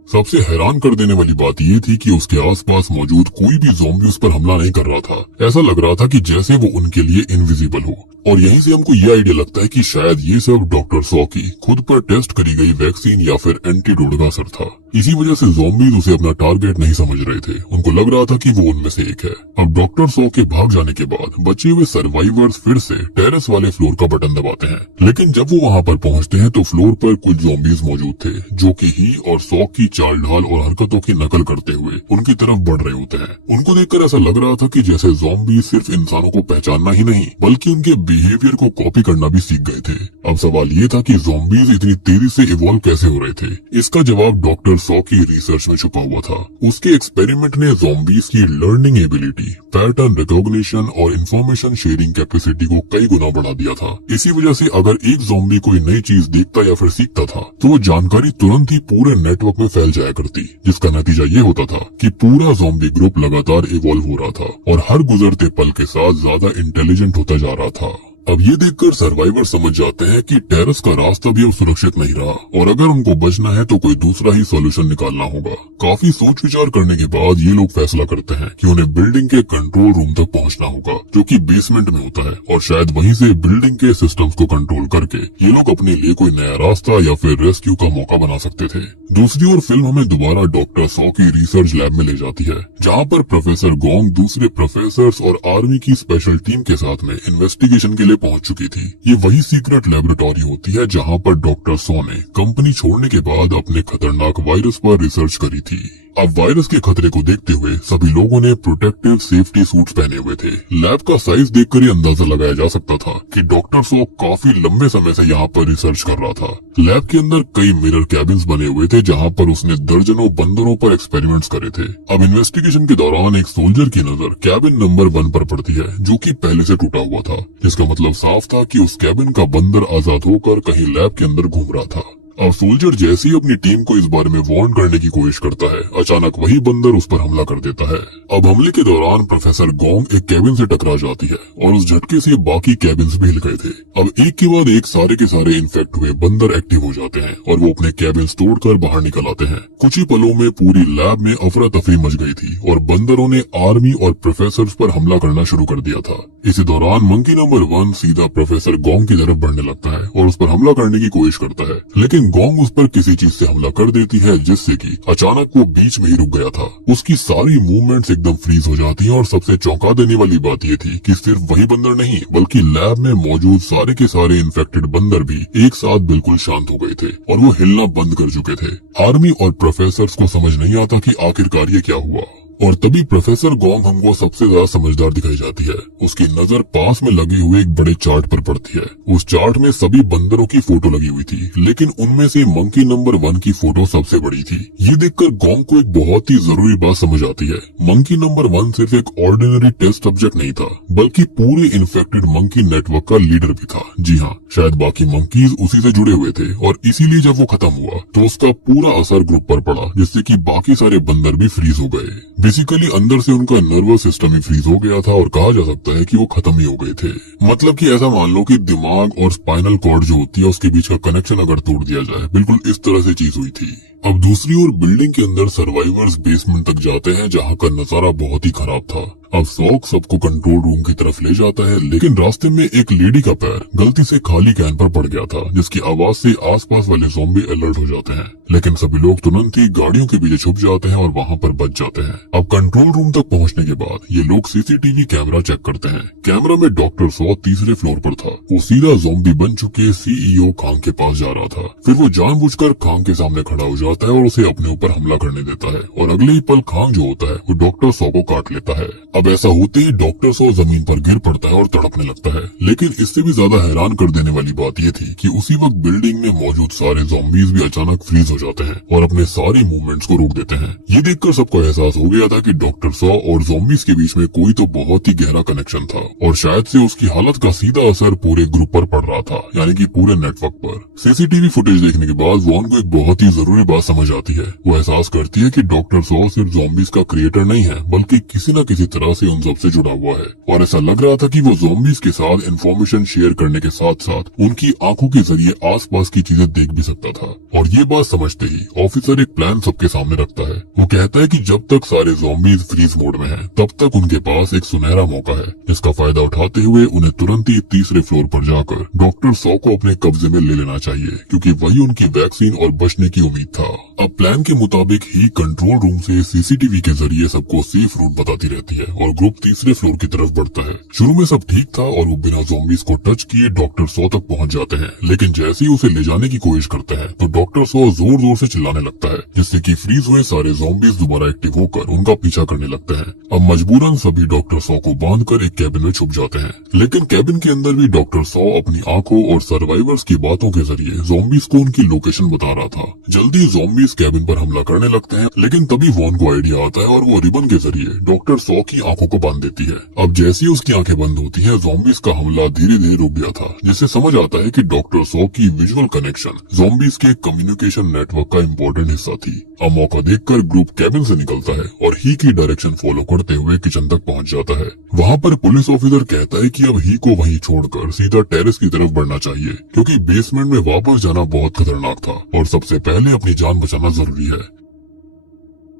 सबसे हैरान कर देने वाली बात ये थी कि उसके आसपास मौजूद कोई भी ज़ॉम्बी उस पर हमला नहीं कर रहा था। ऐसा लग रहा था कि जैसे वो उनके लिए इनविजिबल हो। और यहीं से हमको ये आइडिया लगता है कि शायद ये सब डॉक्टर सॉ की खुद पर टेस्ट करी गई वैक्सीन या फिर एंटीडोट का असर था। इसी वजह से ज़ॉम्बीज उसे अपना टारगेट नहीं समझ रहे थे। उनको लग रहा था कि वो उनमें से एक है। अब डॉक्टर सॉ के भाग जाने के बाद बचे हुए सर्वाइवर्स फिर से टेरेस वाले फ्लोर का बटन दबाते हैं, लेकिन जब वो वहाँ पर पहुँचते हैं तो फ्लोर पर कुछ ज़ॉम्बीज मौजूद थे जो कि ही और सॉ की चाल ढाल और हरकतों की नकल करते हुए उनकी तरफ बढ़ रहे होते हैं। उनको देखकर ऐसा लग रहा था कि जैसे ज़ॉम्बीज सिर्फ इंसानों को पहचानना ही नहीं बल्कि उनके बिहेवियर को कॉपी करना भी सीख गए थे। अब सवाल ये था कि ज़ॉम्बीज इतनी तेजी से इवॉल्व कैसे हो रहे थे। इसका जवाब डॉक्टर सॉ की रिसर्च में छुपा हुआ था। उसके एक्सपेरिमेंट ने ज़ॉम्बीज की लर्निंग एबिलिटी, पैटर्न रिकॉग्निशन और इंफॉर्मेशन शेयरिंग कैपेसिटी को कई गुना बढ़ा दिया था। इसी वजह से अगर एक ज़ॉम्बी कोई नई चीज देखता या फिर सीखता था तो वो जानकारी तुरंत ही पूरे नेटवर्क में फैल जाया करती, जिसका नतीजा ये होता था कि पूरा ज़ॉम्बी ग्रुप लगातार इवॉल्व हो रहा था और हर गुजरते पल के साथ ज्यादा इंटेलिजेंट होता जा रहा था। अब ये देखकर सर्वाइवर समझ जाते हैं कि टेरेस का रास्ता भी अब सुरक्षित नहीं रहा और अगर उनको बचना है तो कोई दूसरा ही सॉल्यूशन निकालना होगा। काफी सोच विचार करने के बाद ये लोग फैसला करते हैं कि उन्हें बिल्डिंग के कंट्रोल रूम तक पहुंचना होगा जो कि बेसमेंट में होता है और शायद वहीं से बिल्डिंग के सिस्टम्स को कंट्रोल करके ये लोग अपने लिए कोई नया रास्ता या फिर रेस्क्यू का मौका बना सकते थे। दूसरी ओर फिल्म हमें दोबारा डॉक्टर सॉ की रिसर्च लैब में ले जाती है जहाँ पर प्रोफेसर गोंग दूसरे प्रोफेसर्स और आर्मी की स्पेशल टीम के साथ में इन्वेस्टिगेशन के लिए पहुंच चुकी थी। ये वही सीक्रेट लेबोरेटरी होती है जहां पर डॉक्टर सॉ ने कंपनी छोड़ने के बाद अपने खतरनाक वायरस पर रिसर्च करी थी। अब वायरस के खतरे को देखते हुए सभी लोगों ने प्रोटेक्टिव सेफ्टी सूट्स पहने हुए थे। लैब का साइज देखकर ही अंदाजा लगाया जा सकता था कि डॉक्टर सॉ काफी लंबे समय से यहाँ पर रिसर्च कर रहा था। लैब के अंदर कई मिरर कैबिन्स बने हुए थे जहाँ पर उसने दर्जनों बंदरों पर एक्सपेरिमेंट्स करे थे। अब इन्वेस्टिगेशन के दौरान एक सोल्जर की नजर कैबिन नंबर 1 पर पड़ती है जो कि पहले से टूटा हुआ था, जिसका मतलब साफ था कि उस कैबिन का बंदर आजाद होकर कहीं लैब के अंदर घूम रहा था। अब सोल्जर जैसे ही अपनी टीम को इस बारे में वार्न करने की कोशिश करता है, अचानक वही बंदर उस पर हमला कर देता है। अब हमले के दौरान प्रोफेसर गोंग एक कैबिन से टकरा जाती है और उस झटके से बाकी कैबिन्स भी हिल गए थे। अब एक के बाद एक सारे के सारे इन्फेक्ट हुए बंदर एक्टिव हो जाते हैं और वो अपने कैबिन्स तोड़कर बाहर निकल आते हैं। कुछ ही पलों में पूरी लैब में अफरा तफरी मच गई थी और बंदरों ने आर्मी और प्रोफेसर पर हमला करना शुरू कर दिया था। इसी दौरान मंकी नंबर 1 सीधा प्रोफेसर गोंग की तरफ बढ़ने लगता है और उस पर हमला करने की कोशिश करता है, लेकिन गोंग उस पर किसी चीज से हमला कर देती है जिससे कि अचानक वो बीच में ही रुक गया था। उसकी सारी मूवमेंट्स एकदम फ्रीज हो जाती हैं और सबसे चौंका देने वाली बात ये थी कि सिर्फ वही बंदर नहीं बल्कि लैब में मौजूद सारे के सारे इन्फेक्टेड बंदर भी एक साथ बिल्कुल शांत हो गए थे और वो हिलना बंद कर चुके थे। आर्मी और प्रोफेसर्स को समझ नहीं आता कि आखिरकार ये क्या हुआ और तभी प्रोफेसर गोंग हमको सबसे ज्यादा समझदार दिखाई जाती है। उसकी नजर पास में लगे हुए एक बड़े चार्ट पर पड़ती है। उस चार्ट में सभी बंदरों की फोटो लगी हुई थी, लेकिन उनमें से मंकी नंबर 1 की फोटो सबसे बड़ी थी। ये देखकर गोंग को एक बहुत ही जरूरी बात समझ आती है। मंकी नंबर 1 सिर्फ एक ऑर्डिनरी टेस्ट सब्जेक्ट नहीं था बल्कि पूरे इन्फेक्टेड मंकी नेटवर्क का लीडर भी था। जी हाँ, शायद बाकी मंकीज उसी से जुड़े हुए थे और इसीलिए जब वो खत्म हुआ तो उसका पूरा असर ग्रुप पर पड़ा, जिससे कि बाकी सारे बंदर भी फ्रीज हो गए। बेसिकली अंदर से उनका नर्वस सिस्टम ही फ्रीज हो गया था और कहा जा सकता है कि वो खत्म ही हो गए थे। मतलब कि ऐसा मान लो कि दिमाग और स्पाइनल कॉर्ड जो होती है उसके बीच का कनेक्शन अगर तोड़ दिया जाए, बिल्कुल इस तरह से चीज हुई थी। अब दूसरी ओर बिल्डिंग के अंदर सर्वाइवर्स बेसमेंट तक जाते हैं जहाँ का नजारा बहुत ही खराब था। अब सॉक सबको कंट्रोल रूम की तरफ ले जाता है, लेकिन रास्ते में एक लेडी का पैर गलती से खाली कैन पर पड़ गया था, जिसकी आवाज से आसपास वाले ज़ॉम्बी अलर्ट हो जाते हैं। लेकिन सभी लोग तुरंत ही गाड़ियों के पीछे छुप जाते हैं और वहाँ पर बच जाते हैं। अब कंट्रोल रूम तक पहुँचने के बाद ये लोग सीसीटीवी कैमरा चेक करते हैं। कैमरा में डॉक्टर सॉ तीसरे फ्लोर पर था। वो सीधा ज़ॉम्बी बन चुके सीईओ खांग के पास जा रहा था। फिर वो जानबूझकर खांग के सामने खड़ा हो जाता है और उसे अपने ऊपर हमला करने देता है और अगले ही पल खांग जो होता है वो डॉक्टर सॉ को काट लेता है। अब ऐसा होते ही डॉक्टर सॉ जमीन पर गिर पड़ता है और तड़पने लगता है। लेकिन इससे भी ज्यादा हैरान कर देने वाली बात ये थी कि उसी वक्त बिल्डिंग में मौजूद सारे ज़ॉम्बीज भी अचानक फ्रीज हो जाते हैं और अपने सारी मूवमेंट्स को रोक देते हैं। ये देखकर सबको एहसास हो गया था कि डॉक्टर सॉ और ज़ॉम्बीज के बीच में कोई तो बहुत ही गहरा कनेक्शन था और शायद से उसकी हालत का सीधा असर पूरे ग्रुप पर पड़ रहा था, यानी कि पूरे नेटवर्क पर। सीसीटीवी फुटेज देखने के बाद वॉन को एक बहुत ही जरूरी बात समझ आती है। वो एहसास करती है कि डॉक्टर सॉ सिर्फ ज़ॉम्बीज का क्रिएटर नहीं है, बल्कि किसी न किसी तरह से उन सबसे जुड़ा हुआ है। और ऐसा लग रहा था कि वो ज़ॉम्बीज के साथ इंफॉर्मेशन शेयर करने के साथ साथ उनकी आंखों के जरिए आसपास की चीजें देख भी सकता था। और ये बात समझते ही ऑफिसर एक प्लान सबके सामने रखता है। वो कहता है कि जब तक सारे ज़ॉम्बीज फ्रीज मोड में हैं, तब तक उनके पास एक सुनहरा मौका है, जिसका फायदा उठाते हुए उन्हें तुरंत ही तीसरे फ्लोर पर जाकर डॉक्टर सॉ को अपने कब्जे में ले लेना चाहिए, क्योंकि वही उनकी वैक्सीन और बचने की उम्मीद था। अब प्लान के मुताबिक ही कंट्रोल रूम से सीसीटीवी के जरिए सबको सेफ रूट बताती रहती है और ग्रुप तीसरे फ्लोर की तरफ बढ़ता है। शुरू में सब ठीक था और वो बिना ज़ॉम्बीज को टच किए डॉक्टर सॉ तक पहुंच जाते हैं, लेकिन जैसे ही उसे ले जाने की कोशिश करते हैं तो डॉक्टर सॉ जोर जोर से चिल्लाने लगता है, जिससे कि फ्रीज हुए सारे ज़ॉम्बीज दोबारा एक्टिव होकर उनका पीछा करने लगते हैं। अब मजबूरन सभी डॉक्टर सॉ को बांधकर एक कैबिन में छुप जाते हैं, लेकिन कैबिन के अंदर भी डॉक्टर सॉ अपनी आंखों और सर्वाइवर्स की बातों के जरिए ज़ॉम्बीज को उनकी लोकेशन बता रहा था। जल्दी ज़ॉम्बीज कैबिन पर हमला करने लगते हैं, लेकिन तभी वॉन को आइडिया आता है और वो रिबन के जरिए डॉक्टर सॉ की आंखों को बांध देती है। अब जैसे ही उसकी आंखें बंद होती हैं, ज़ॉम्बीज का हमला धीरे धीरे रुक गया था, जिससे समझ आता है कि डॉक्टर सॉ की विजुअल कनेक्शन ज़ॉम्बीज के कम्युनिकेशन नेटवर्क का इम्पोर्टेंट हिस्सा थी। अब मौका देखकर ग्रुप कैबिन से निकलता है और ही की डायरेक्शन फॉलो करते हुए किचन तक पहुंच जाता है। वहां पर पुलिस ऑफिसर कहता है कि अब ही को वहीं छोड़कर सीधा टेरेस की तरफ बढ़ना चाहिए, क्योंकि बेसमेंट में वापस जाना बहुत खतरनाक था और सबसे पहले अपनी जान बचाना जरूरी है।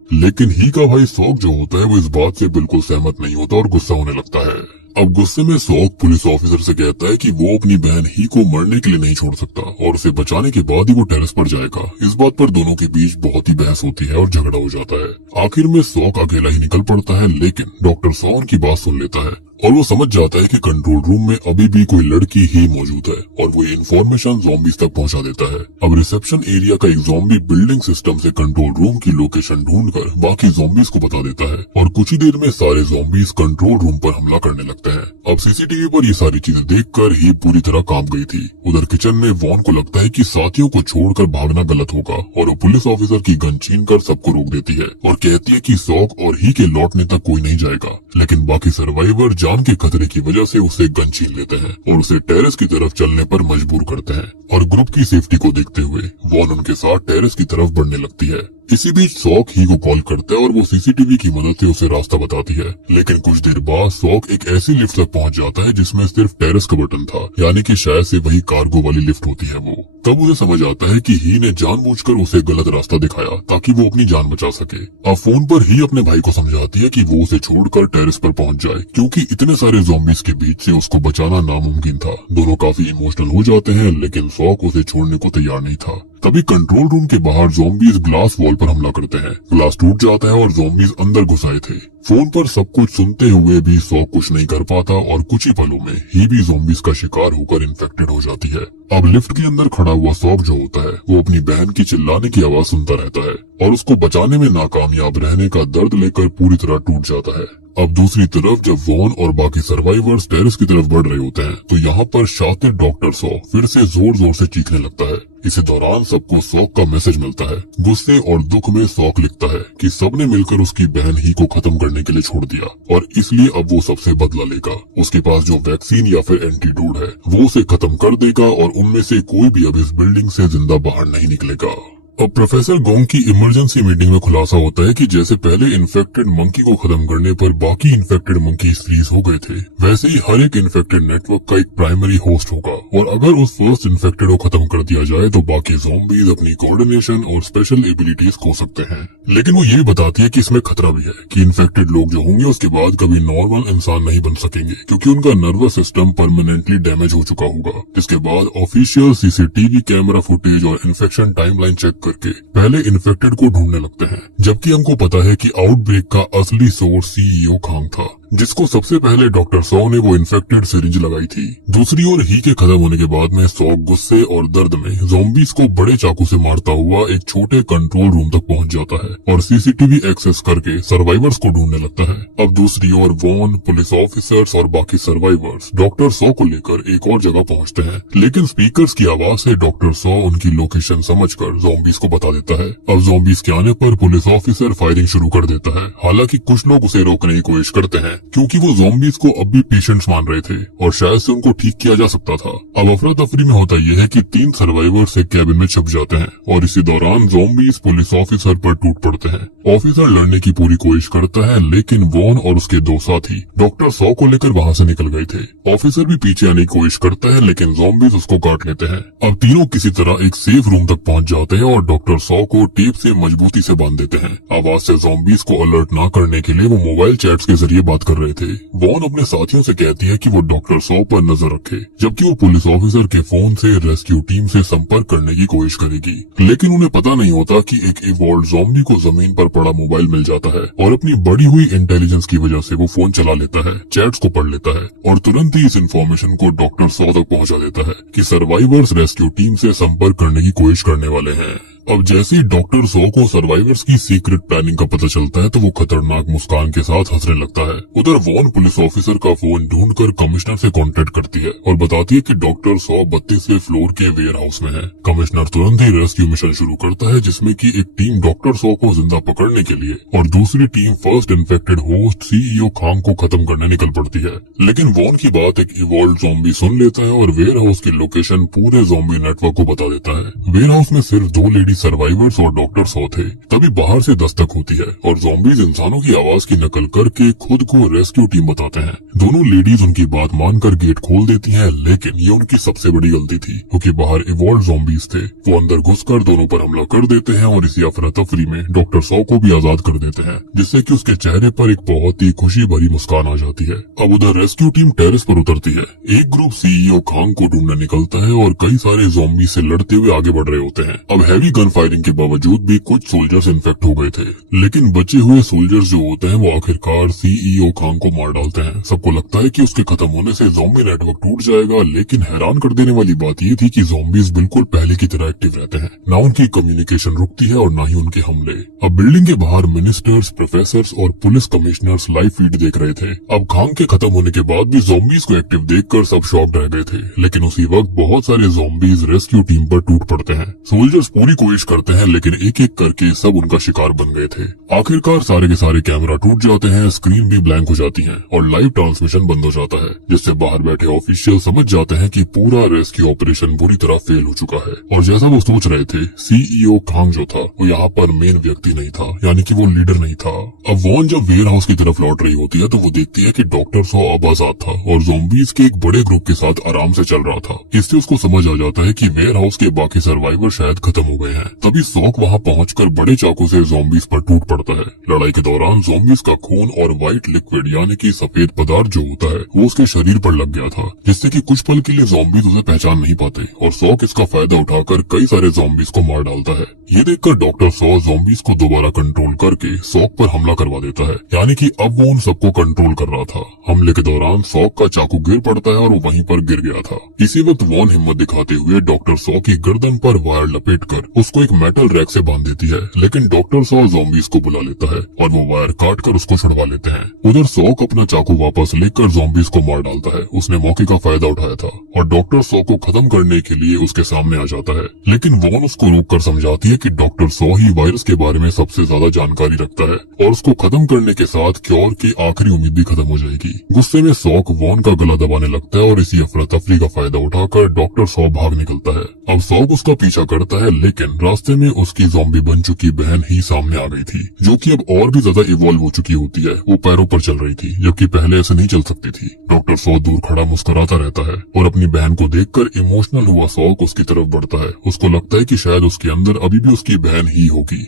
लेकिन ही का भाई सॉक जो होता है वो इस बात से बिल्कुल सहमत नहीं होता और गुस्सा होने लगता है। अब गुस्से में सॉक पुलिस ऑफिसर से कहता है कि वो अपनी बहन ही को मरने के लिए नहीं छोड़ सकता और उसे बचाने के बाद ही वो टेरेस पर जाएगा। इस बात पर दोनों के बीच बहुत ही बहस होती है और झगड़ा हो जाता है। आखिर में सॉक अकेला ही निकल पड़ता है, लेकिन डॉक्टर सॉ उनकी बात सुन लेता है और वो समझ जाता है कि कंट्रोल रूम में अभी भी कोई लड़की ही मौजूद है और वो ये इन्फॉर्मेशन ज़ॉम्बीज तक पहुंचा देता है। अब रिसेप्शन एरिया का एक ज़ॉम्बी बिल्डिंग सिस्टम से कंट्रोल रूम की लोकेशन ढूंढकर बाकी ज़ॉम्बीज को बता देता है और कुछ ही देर में सारे ज़ॉम्बीज कंट्रोल रूम पर हमला करने लगते हैं। अब सीसीटीवी पर ये सारी चीजें देखकर ही पूरी तरह कांप गई थी। उधर किचन में वॉन को लगता है कि साथियों को छोड़कर भागना गलत होगा और वो पुलिस ऑफिसर की गन छीनकर सबको रोक देती है और कहती है कि सॉक और ही के लौटने तक कोई नहीं जाएगा। लेकिन बाकी सर्वाइवर जान के खतरे की वजह से उसे गन छीन लेते हैं और उसे टेरेस की तरफ चलने पर मजबूर करते हैं और ग्रुप की सेफ्टी को देखते हुए वॉन उनके साथ टेरेस की तरफ बढ़ने लगती है। इसी बीच सॉक ही को कॉल करता है और वो सीसीटीवी की मदद से उसे रास्ता बताती है। लेकिन कुछ देर बाद सॉक एक ऐसी लिफ्ट तक पहुंच जाता है जिसमें सिर्फ टेरेस का बटन था, यानी कि शायद से वही कार्गो वाली लिफ्ट होती है वो। तब उसे समझ आता है कि ही ने जानबूझकर उसे गलत रास्ता दिखाया ताकि वो अपनी जान बचा सके। अब फोन पर ही अपने भाई को समझाती है कि वो उसे छोड़कर टेरेस पर पहुंच जाए, क्योंकि इतने सारे ज़ॉम्बीज के बीच से उसको बचाना नामुमकिन था। दोनों काफी इमोशनल हो जाते हैं, लेकिन सॉक उसे छोड़ने को तैयार नहीं था। तभी कंट्रोल रूम के बाहर ज़ॉम्बीज ग्लास वॉल पर हमला करते हैं। ग्लास टूट जाता है और ज़ॉम्बीज अंदर घुस आए थे। फोन पर सब कुछ सुनते हुए भी सॉक कुछ नहीं कर पाता और कुछ ही पलों में ही भी ज़ॉम्बीज का शिकार होकर इन्फेक्टेड हो जाती है। अब लिफ्ट के अंदर खड़ा हुआ सॉक जो होता है वो अपनी बहन की चिल्लाने की आवाज सुनता रहता है और उसको बचाने में नाकामयाब रहने का दर्द लेकर पूरी तरह टूट जाता है। अब दूसरी तरफ जब वॉन और बाकी सर्वाइवर्स टेरेस की तरफ बढ़ रहे होते हैं तो यहाँ पर शातिर डॉक्टर सॉ फिर से जोर जोर से चीखने लगता है। इसी दौरान सबको सॉक का मैसेज मिलता है। गुस्से और दुख में सॉक लिखता है कि सबने मिलकर उसकी बहन ही को खत्म करने के लिए छोड़ दिया और इसलिए अब वो सबसे बदला लेगा। उसके पास जो वैक्सीन या फिर एंटीडोट है वो उसे खत्म कर देगा और उनमें से कोई भी अब इस बिल्डिंग से जिंदा बाहर नहीं निकलेगा। अब प्रोफेसर गोंग की इमरजेंसी मीटिंग में खुलासा होता है कि जैसे पहले इन्फेक्टेड मंकी को खत्म करने पर बाकी इन्फेक्टेड मंकी फ्रीज हो गए थे, वैसे ही हर एक इन्फेक्टेड नेटवर्क का एक प्राइमरी होस्ट होगा और अगर उस फर्स्ट इन्फेक्टेड को खत्म कर दिया जाए तो बाकी ज़ॉम्बीज अपनी कोऑर्डिनेशन और स्पेशल एबिलिटीज खो सकते हैं। लेकिन वो ये भी बताती है कि इसमें खतरा भी है कि इन्फेक्टेड लोग जो होंगे उसके बाद कभी नॉर्मल इंसान नहीं बन सकेंगे, क्योंकि उनका नर्वस सिस्टम परमानेंटली डैमेज हो चुका होगा। इसके बाद ऑफिशियल सीसीटीवी कैमरा फुटेज और इन्फेक्शन टाइमलाइन चेक करके पहले इन्फेक्टेड को ढूंढने लगते हैं, जबकि हमको पता है कि आउटब्रेक का असली सोर्स सीईओ खांग था, जिसको सबसे पहले डॉक्टर सॉ ने वो इन्फेक्टेड सिरिंज लगाई थी। दूसरी ओर ही के खत्म होने के बाद में सॉ गुस्से और दर्द में ज़ॉम्बीज को बड़े चाकू से मारता हुआ एक छोटे कंट्रोल रूम तक पहुंच जाता है और सीसीटीवी एक्सेस करके सर्वाइवर्स को ढूंढने लगता है। अब दूसरी ओर वॉन, पुलिस ऑफिसर्स और बाकी सर्वाइवर्स डॉक्टर सॉ को लेकर एक और जगह पहुंचते हैं, लेकिन स्पीकर्स की आवाज से डॉक्टर सॉ उनकी लोकेशन समझकर ज़ॉम्बीज को बता देता है। अब ज़ॉम्बीज के आने पर पुलिस ऑफिसर फायरिंग शुरू कर देता है। हालांकि कुछ लोग उसे रोकने की कोशिश करते हैं, क्योंकि वो ज़ॉम्बीज को अब भी पेशेंट्स मान रहे थे और शायद से उनको ठीक किया जा सकता था। अब अफरा तफरी में होता यह है कि 3 सर्वाइवर्स एक कैबिन में छुप जाते हैं और इसी दौरान ज़ॉम्बीज पुलिस ऑफिसर पर टूट पड़ते हैं। ऑफिसर लड़ने की पूरी कोशिश करता है, लेकिन वॉन और उसके 2 साथी डॉक्टर सॉ को लेकर वहाँ से निकल गए थे। ऑफिसर भी पीछे आने की कोशिश करता है, लेकिन ज़ॉम्बीज उसको काट लेते हैं। अब तीनों किसी तरह एक सेफ रूम तक पहुँच जाते हैं और डॉक्टर सॉ को टेप से मजबूती से बांध देते हैं। आवाज से ज़ॉम्बीज को अलर्ट न करने के लिए वो मोबाइल चैट्स के जरिए बात कर रहे थे। वॉन अपने साथियों से कहती है कि वो डॉक्टर सॉ पर नजर रखे, जबकि वो पुलिस ऑफिसर के फोन से रेस्क्यू टीम से संपर्क करने की कोशिश करेगी। लेकिन उन्हें पता नहीं होता कि एक इवॉल्व ज़ॉम्बी को जमीन पर पड़ा मोबाइल मिल जाता है और अपनी बढ़ी हुई इंटेलिजेंस की वजह से वो फोन चला लेता है, चैट्स को पढ़ लेता है और तुरंत ही इस इंफॉर्मेशन को डॉक्टर सॉ तक पहुंचा देता है कि सर्वाइवर्स रेस्क्यू टीम से संपर्क करने की कोशिश करने वाले हैं। अब जैसे ही डॉक्टर सॉ को सर्वाइवर्स की सीक्रेट प्लानिंग का पता चलता है तो वो खतरनाक मुस्कान के साथ हंसने लगता है। उधर वॉन पुलिस ऑफिसर का फोन ढूंढकर कमिश्नर से कांटेक्ट करती है और बताती है कि डॉक्टर सॉ 32वें फ्लोर के वेयर हाउस में है। कमिश्नर तुरंत ही रेस्क्यू मिशन शुरू करता है, जिसमें की एक टीम डॉक्टर सॉ को जिंदा पकड़ने के लिए और दूसरी team first infected host CEO खांग को खत्म करने निकल पड़ती है। लेकिन वॉन की बात एक इवॉल्व ज़ॉम्बी सुन लेता है और वेयर हाउस की लोकेशन पूरे ज़ॉम्बी नेटवर्क को बता देता है। वेयर हाउस में सिर्फ 2 लेडी सर्वाइवर्स और डॉक्टर सॉ थे। तभी बाहर से दस्तक होती है और ज़ॉम्बीज इंसानों की आवाज की नकल करके खुद को रेस्क्यू टीम बताते हैं। दोनों लेडीज उनकी बात मानकर गेट खोल देती हैं, लेकिन ये उनकी सबसे बड़ी गलती थी क्योंकि बाहर इवॉल्व ज़ॉम्बीज थे। वो अंदर घुसकर दोनों पर हमला कर देते हैं और इसी अफरा तफरी में डॉक्टर सॉ को भी आजाद कर देते हैं, जिससे कि उसके चेहरे पर एक बहुत ही खुशी भरी मुस्कान आ जाती है। अब उधर रेस्क्यू टीम टेरेस पर उतरती है। एक ग्रुप सीईओ खांग को ढूंढने निकलता है और कई सारे ज़ॉम्बी से लड़ते हुए आगे बढ़ रहे होते हैं। अब हैवी गन फायरिंग के बावजूद भी कुछ सोल्जर्स इन्फेक्ट हो गए थे, लेकिन बचे हुए सोल्जर्स जो होते हैं वो आखिरकार सीईओ खांग को मार डालते हैं। सबको लगता है कि उसके खत्म होने से ज़ॉम्बी नेटवर्क टूट जाएगा, लेकिन हैरान कर देने वाली बात ये थी कि ज़ॉम्बीज बिल्कुल पहले की तरह एक्टिव रहते हैं। ना उनकी कम्युनिकेशन रुकती है और ना ही उनके हमले। अब बिल्डिंग के बाहर मिनिस्टर्स, प्रोफेसर्स और पुलिस कमिश्नर्स लाइव फीड देख रहे थे। अब खांग के खत्म होने के बाद भी ज़ॉम्बीज को एक्टिव देखकर सब शॉक रह गए थे, लेकिन उसी वक्त बहुत सारे ज़ॉम्बीज रेस्क्यू टीम पर टूट पड़ते हैं। सोल्जर्स पूरी कोशिश करते हैं, लेकिन एक एक करके सब उनका शिकार बन गए थे। आखिरकार सारे के सारे कैमरा टूट जाते हैं, स्क्रीन भी ब्लैंक हो जाती है और लाइव ट्रांसमिशन बंद हो जाता है, जिससे बाहर बैठे ऑफिशियल समझ जाते हैं कि पूरा रेस्क्यू ऑपरेशन बुरी तरह फेल हो चुका है। और जैसा वो सोच रहे थे, सीईओ खांग जो था वो यहाँ पर मेन व्यक्ति नहीं था, यानी कि वो लीडर नहीं था। अब वॉन जब वेयर हाउस की तरफ लौट रही होती है तो वो देखती है कि डॉक्टर सॉ अब आजाद था और ज़ॉम्बीज के एक बड़े ग्रुप के साथ आराम से चल रहा था। इससे उसको समझ आ जाता है कि वेयर हाउस के बाकी सर्वाइवर शायद खत्म हो गए हैं। तभी सॉक वहाँ पहुंचकर बड़े चाकू से ज़ॉम्बीज पर टूट पड़ता है। लड़ाई के दौरान ज़ॉम्बीज का खून और व्हाइट लिक्विड यानी कि सफेद पदार्थ जो होता है वो उसके शरीर पर लग गया था, जिससे कि कुछ पल के लिए ज़ॉम्बीज उसे पहचान नहीं पाते और सॉक इसका फायदा उठाकर कई सारे ज़ॉम्बीज को मार डालता है। ये देखकर डॉक्टर सॉ ज़ॉम्बीज को दोबारा कंट्रोल करके सॉक पर हमला करवा देता है, यानी कि अब वो उन सबको कंट्रोल कर रहा था। हमले के दौरान सॉक का चाकू गिर पड़ता है और वो वहीं पर गिर गया था। इसी वक्त वॉन हिम्मत दिखाते हुए डॉक्टर सॉ की गर्दन पर वायर लपेटकर उसको एक मेटल रैक से बांध देती है, लेकिन डॉक्टर सॉ ज़ॉम्बीज को बुला लेता है और वो वायर काट कर उसको छुड़वा लेते हैं। उधर सॉक अपना चाकू वापस लेकर ज़ॉम्बीज को मार डालता है। उसने मौके का फायदा उठाया था और डॉक्टर सॉ को खत्म करने के लिए उसके सामने आ जाता है, लेकिन वॉन उसको रोककर समझाती है कि डॉक्टर सॉ ही वायरस के बारे में सबसे ज्यादा जानकारी रखता है और उसको खत्म करने के साथ क्योर की आखिरी उम्मीद भी खत्म हो जाएगी। गुस्से में सॉक वॉन का गला दबाने लगता है और इसी अफरा तफरी का फायदा उठाकर डॉक्टर सॉ भाग निकलता है। अब सॉक उसका पीछा करता है, लेकिन रास्ते में उसकी ज़ॉम्बी बन चुकी बहन ही सामने आ गई थी, जो कि अब और भी ज्यादा इवॉल्व हो चुकी होती है। वो पैरों पर चल रही थी, जबकि पहले ऐसे नहीं चल सकती थी। डॉक्टर सॉ दूर खड़ा मुस्कुराता रहता है और अपनी बहन को देखकर इमोशनल हुआ सॉक उसकी तरफ बढ़ता है। उसको लगता है कि शायद उसके अंदर अभी भी उसकी बहन ही होगी,